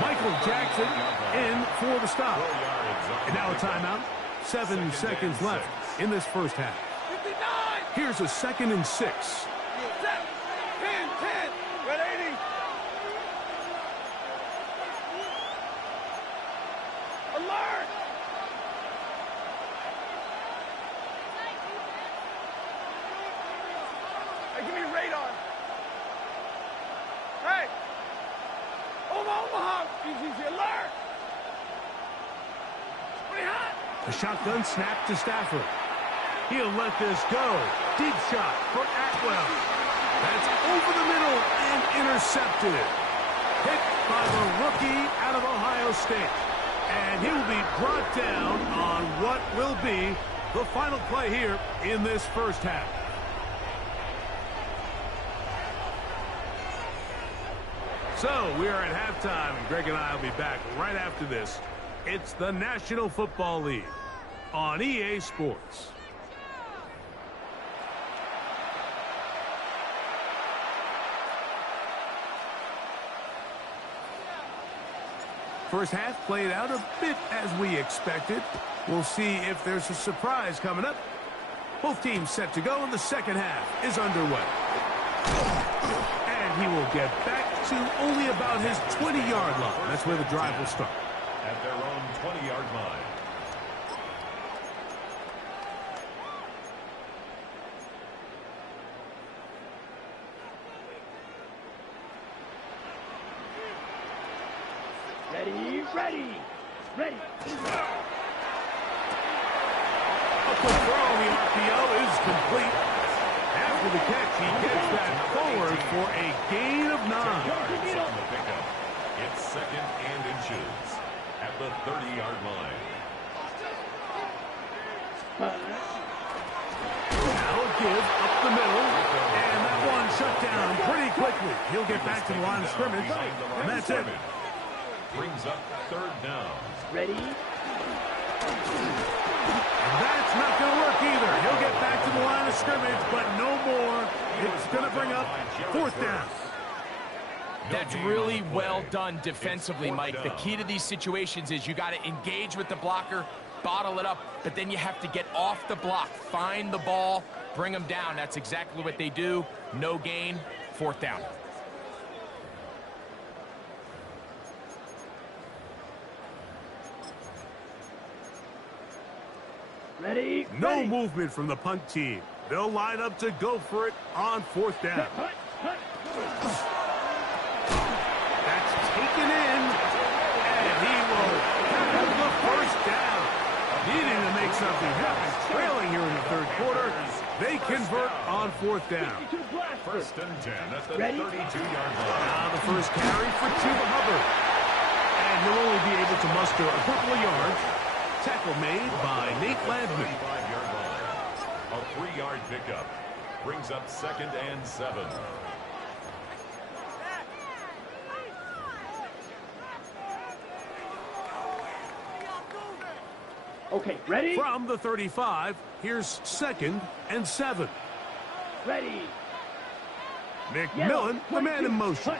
Michael Jackson in for the stop. And now a timeout. 7 seconds left in this first half. Here's a 2nd and 6. 10, 10, red 80. Alert! Hey, give me radar. Hey! Omaha! EGC alert! Pretty hot! A shotgun snap to Stafford. He'll let this go. Deep shot for Atwell. That's over the middle and intercepted. Hit by the rookie out of Ohio State. And he will be brought down on what will be the final play here in this first half. So we are at halftime, and Greg and I will be back right after this. It's the National Football League on EA Sports. First half played out a bit as we expected. We'll see if there's a surprise coming up. Both teams set to go, and the second half is underway. And he will get back to only about his 20-yard line. That's where the drive will start. At their own 20-yard line. Ready, ready, ready. A quick throw on the RPO is complete. After after the catch. He gets that forward for a gain of 9. It's 2nd and inches at the 30-yard line. Now a give up the middle, and that one shut down pretty quickly. He'll get back to the line of scrimmage, and that's it. Brings up 3rd down. Ready? And that's not going to work either. He'll get back to the line of scrimmage, but no more. It's going to bring up 4th down. That's really well done defensively, Mike. The key to these situations is you got to engage with the blocker, bottle it up, but then you have to get off the block, find the ball, bring them down. That's exactly what they do. No gain, 4th down. Ready? No Ready. movement from the punt team. They'll line up to go for it on 4th down. That's taken in, and he will have the 1st down. Needing to make something happen. Trailing here in the 3rd quarter. They convert on 4th down. 1st and 10 at the 32-yard line. Now the first carry for Chuba Hubbard. And he'll only be able to muster a couple of yards. Tackle made by Nate Landman. 35-yard line. A 3-yard pickup. Brings up 2nd and 7. Okay, ready? From the 35, here's 2nd and 7. Ready. McMillan, the man in motion.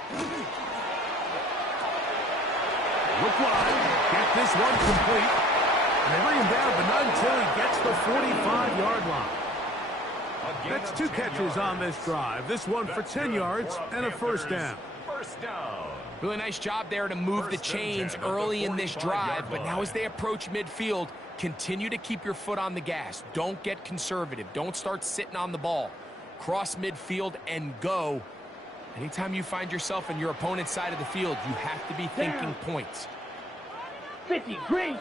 Look wide. Get this one complete. And they bring him down, but not until he gets the 45-yard line. That's 2 catches on this drive. This one for 10 yards and a 1st down. 1st down. Really nice job there to move the chains early in this drive, but now as they approach midfield, continue to keep your foot on the gas. Don't get conservative. Don't start sitting on the ball. Cross midfield and go. Anytime you find yourself on your opponent's side of the field, you have to be thinking points. 50, green.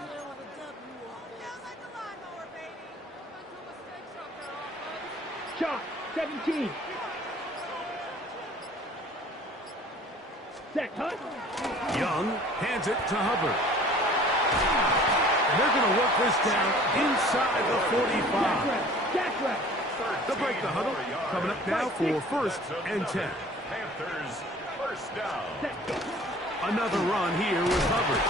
Shot, 17. Set, Hunt. Young hands it to Hubbard. And they're going to work this down inside the 45. Jack. They'll break the huddle. Coming up now for 1st and 10. Panthers 1st down. Another run here with Hubbard.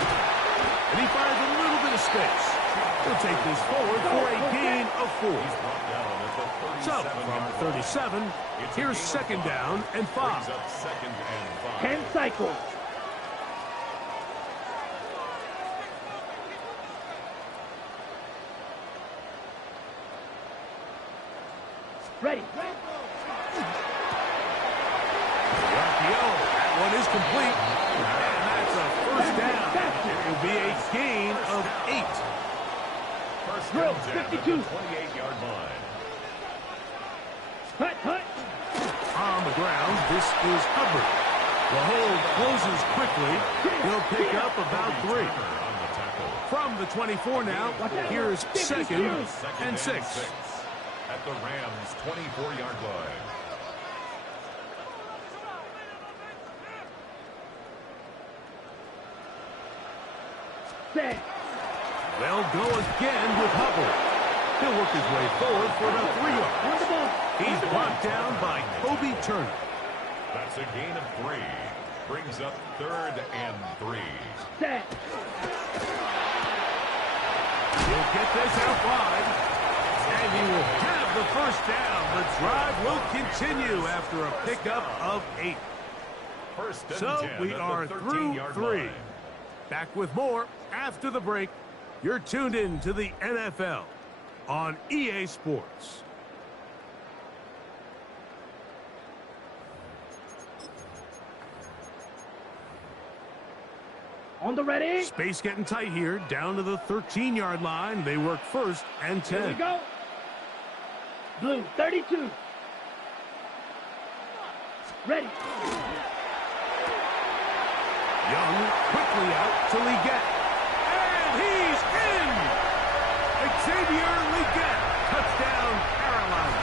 And he finds a little bit of space. He'll take this forward for a gain of 4. So, from 37, here's 2nd down and 5. 10 cycles. Ready. That one is complete. And that's a 1st down. It will be a gain of 8. Drill, 52. 28-yard line. Hut. On the ground, this is Hubbard. The hold closes quickly. He'll pick up about 3. From the 24 now, here's 2nd and 6. At the Rams' 24-yard line. Set. They'll go again with Hubbard. He'll work his way forward for about 3 yards. He's brought down by Kobe Turner. That's a gain of 3. Brings up 3rd and 3. Set. He'll get this out wide. And he will have the 1st down. The drive will continue after a pickup of 8. So we are through 3. Back with more after the break. You're tuned in to the NFL on EA Sports. On the ready. Space getting tight here. Down to the 13-yard line. They work 1st and 10. Here we go. Blue, 32. Ready. Young quickly out to Leggett. And he's in! Xavier Leggett. Touchdown, Carolina.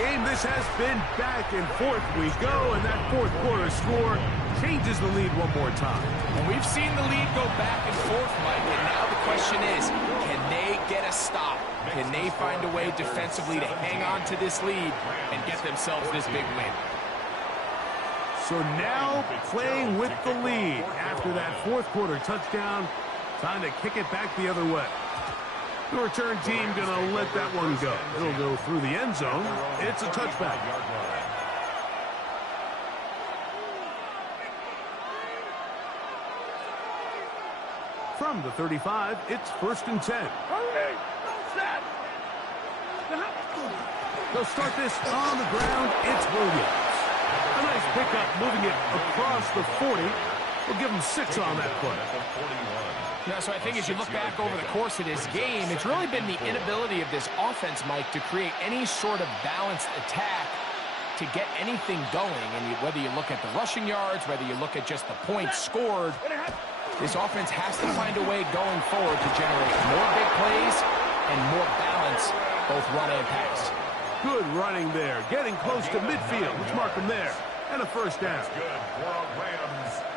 game, this has been back and forth we go, and that fourth quarter score changes the lead one more time. And we've seen the lead go back and forth, Mike, and now the question is, can they get a stop? Can they find a way defensively to hang on to this lead and get themselves this big win? So now playing with the lead after that fourth quarter touchdown, time to kick it back the other way. The return team going to let that one go. It'll go through the end zone. It's a touchback. From the 35, it's 1st and 10. They'll start this on the ground. It's Williams. A nice pickup moving it across the 40. We'll give him 6 on that play. Yeah, so I think as you look back over the course of this game, it's really been the inability of this offense, Mike, to create any sort of balanced attack to get anything going. And whether you look at the rushing yards, whether you look at just the points scored, this offense has to find a way going forward to generate more big plays and more balance, both run and pass. Good running there. Getting close to midfield. Let's mark him there. And a first down.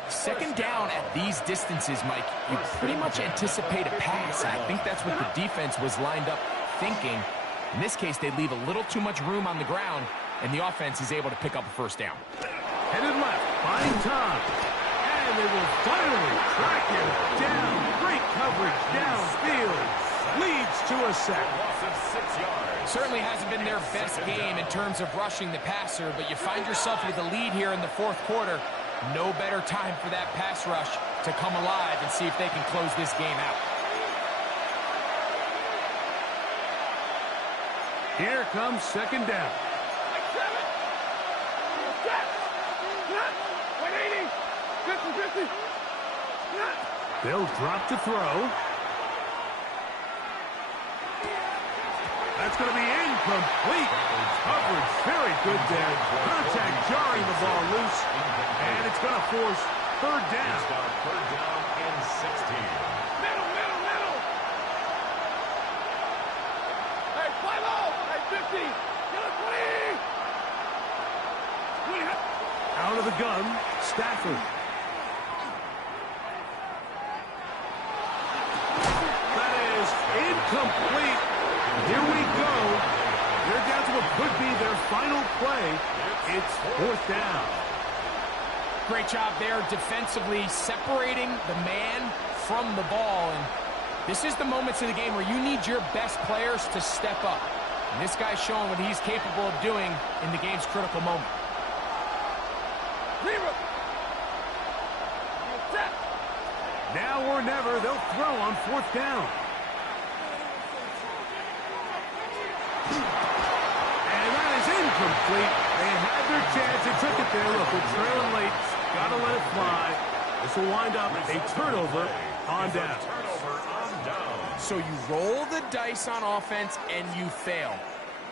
Second down at these distances, Mike, you pretty much anticipate a pass. And I think that's what the defense was lined up thinking. In this case, they leave a little too much room on the ground, and the offense is able to pick up a first down. Headed left, buying time. And they will finally track him down. Great coverage downfield. Leads to a sack. Certainly hasn't been their best game in terms of rushing the passer, but you find yourself with a lead here in the fourth quarter. No better time for that pass rush to come alive and see if they can close this game out. Here comes second down. They'll drop to throw. That's going to be incomplete. Coverage very good there. Contact jarring the ball loose. And it's going to force third down. Third down and 16. Middle. Hey, fly low. Hey, 50. Get a 20. Out of the gun, Stafford. That is incomplete. Here we go. They're down to what could be their final play. It's fourth down. Great job there defensively, separating the man from the ball. And this is the moments of the game where you need your best players to step up. And this guy's showing what he's capable of doing in the game's critical moment. Now or never, they'll throw on fourth down. And that is incomplete. They had their chance. They took it there. Look, they're trailing late. Got to let it fly. This will wind up a turnover on down. So you roll the dice on offense and you fail.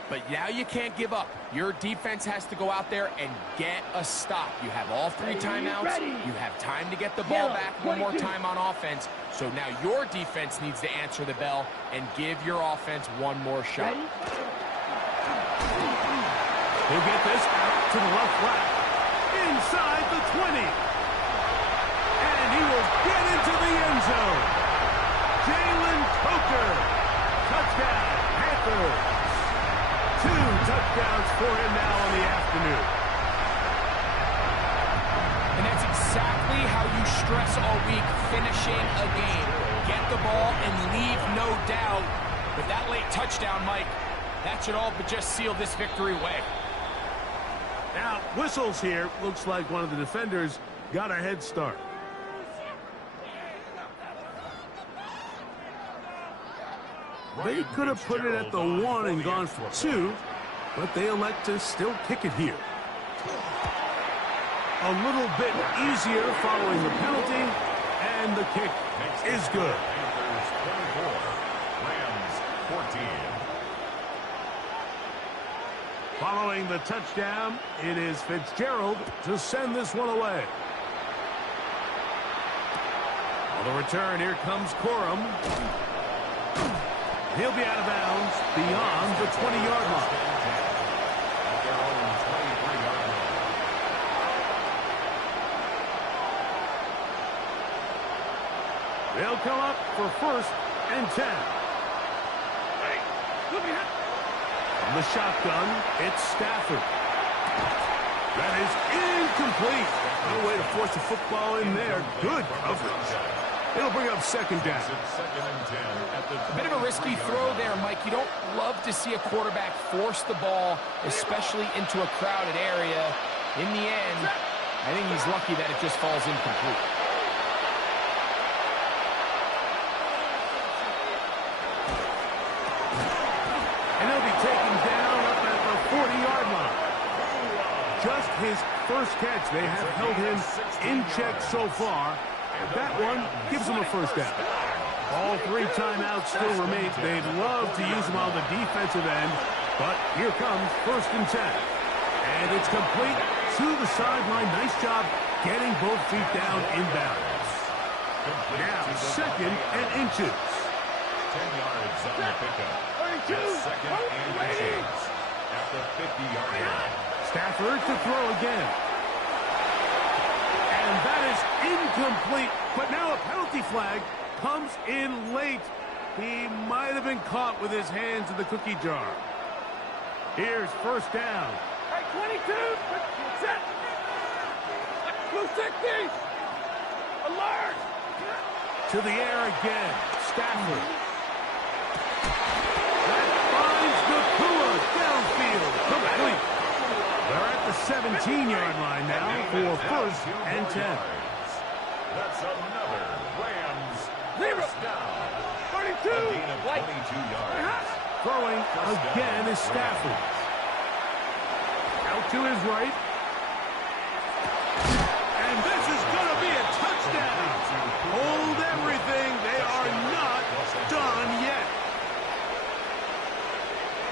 But now you can't give up. Your defense has to go out there and get a stop. You have all 3 timeouts. You have time to get the ball back one more time on offense. So now your defense needs to answer the bell and give your offense one more shot. He'll get this out to the left flat. Inside the 20. And he will get into the end zone. Jalen Coker. Touchdown, Panthers. 2 touchdowns for him now in the afternoon. And that's exactly how you stress all week, finishing a game. Get the ball and leave no doubt. But that late touchdown, Mike, that should all but just seal this victory away. Now, whistles here. Looks like one of the defenders got a head start. They could have put it at the 1 and gone for 2, but they elect to still kick it here. A little bit easier following the penalty, and the kick is good. Rams 14. Following the touchdown, it is Fitzgerald to send this one away. On the return, here comes Corum. He'll be out of bounds beyond the 20-yard line. They'll come up for 1st and 10. From the shotgun, it's Stafford. That is incomplete. No way to force the football in there. Good coverage. It'll bring up 2nd down. A bit of a risky throw there, Mike. You don't love to see a quarterback force the ball, especially into a crowded area. In the end, I think he's lucky that it just falls incomplete. And he'll be taken down up at the 40-yard line. Just his first catch. They have held him in check so far. That one gives him a 1st down. All 3 timeouts still remain. They'd love to use them on the defensive end, but here comes 1st and 10. And it's complete to the sideline. Nice job getting both feet down in bounds. Now 2nd and inches. 10 yards on the pickup. 2nd and inches at the 50-yard line. Stafford to throw again. And that is incomplete. But now a penalty flag comes in late. He might have been caught with his hands in the cookie jar. Here's 1st down. Hey, 22. Set. 260. Alert. To the air again. Stafford. That finds Nakua downfield. Complete. They're at the 17-yard line now for 1st and 10. That's another Rams 1st down. 32. A gain of 22 yards. Throwing again is Stafford. Out to his right. And this is going to be a touchdown. Hold everything. They are not done yet.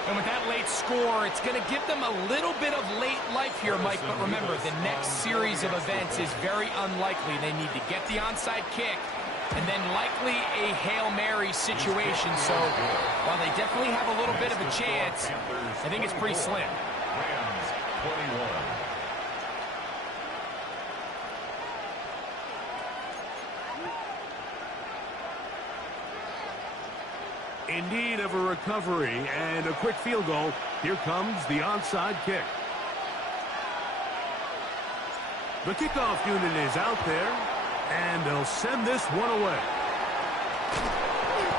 And with that late score, it's going to give them a little bit of late life here, Mike. But remember, the next series of events is very unlikely. They need to get the onside kick and then likely a Hail Mary situation. So while they definitely have a little bit of a chance, I think it's pretty slim. Rams 21. In need of a recovery and a quick field goal. Here comes the onside kick. The kickoff unit is out there, and they'll send this one away.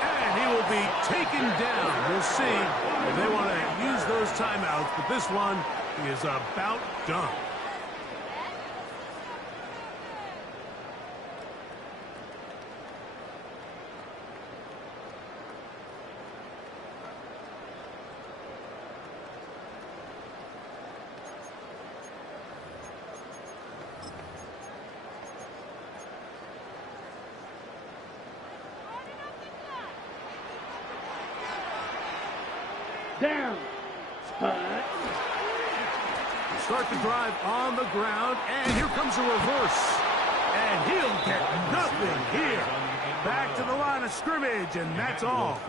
And he will be taken down. We'll see if they want to use those timeouts, but this one is about done. Down. Start the drive on the ground, and here comes a reverse. And he'll get nothing here. Back to the line of scrimmage, and that's all.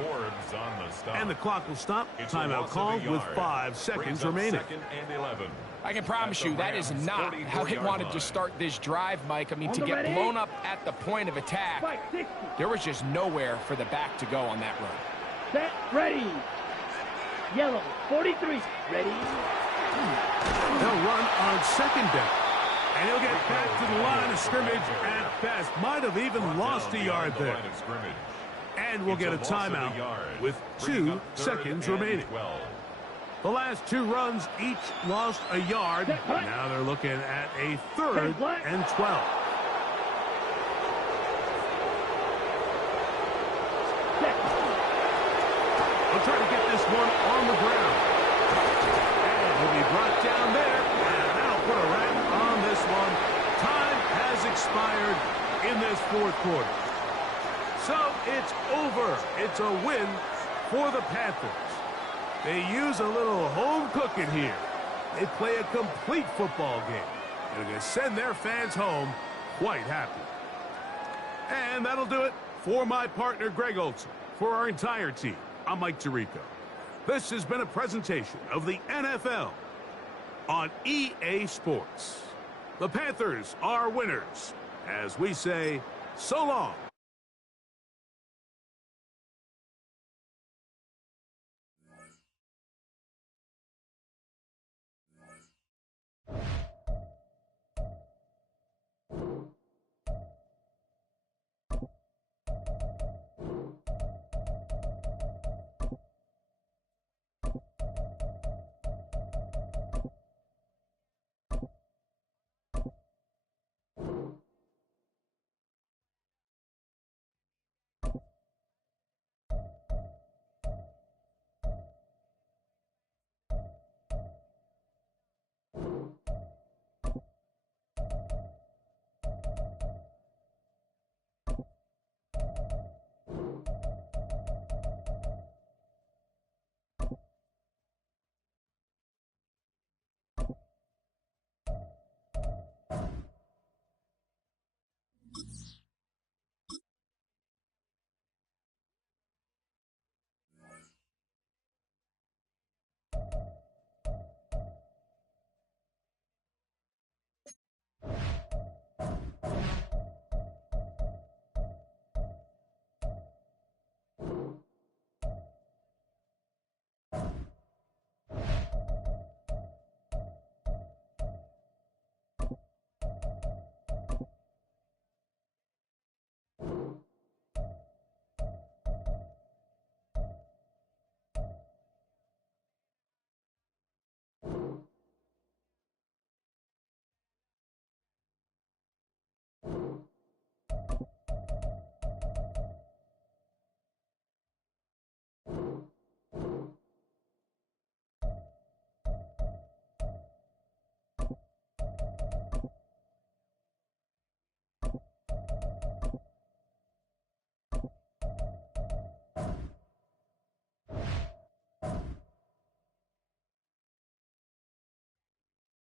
And the clock will stop. Timeout called with 5 seconds remaining. I can promise you that is not how they wanted to start this drive, Mike. I mean, to get blown up at the point of attack, there was just nowhere for the back to go on that run. Set, ready. Yellow, 43, ready. They'll run on 2nd down. And he'll get back to the line of scrimmage at best. Might have even lost a yard there. And we'll get a timeout with 2 seconds remaining. The last 2 runs each lost a yard. Now they're looking at a 3rd and 12. They'll try to get this one on the ground. And he'll be brought down there. And that'll put a wrap on this one. Time has expired in this 4th quarter. So it's over. It's a win for the Panthers. They use a little home cooking here. They play a complete football game. They're going to send their fans home quite happy. And that'll do it for my partner, Greg Olson. For our entire team, I'm Mike Tirico. This has been a presentation of the NFL on EA Sports. The Panthers are winners. As we say, so long. go.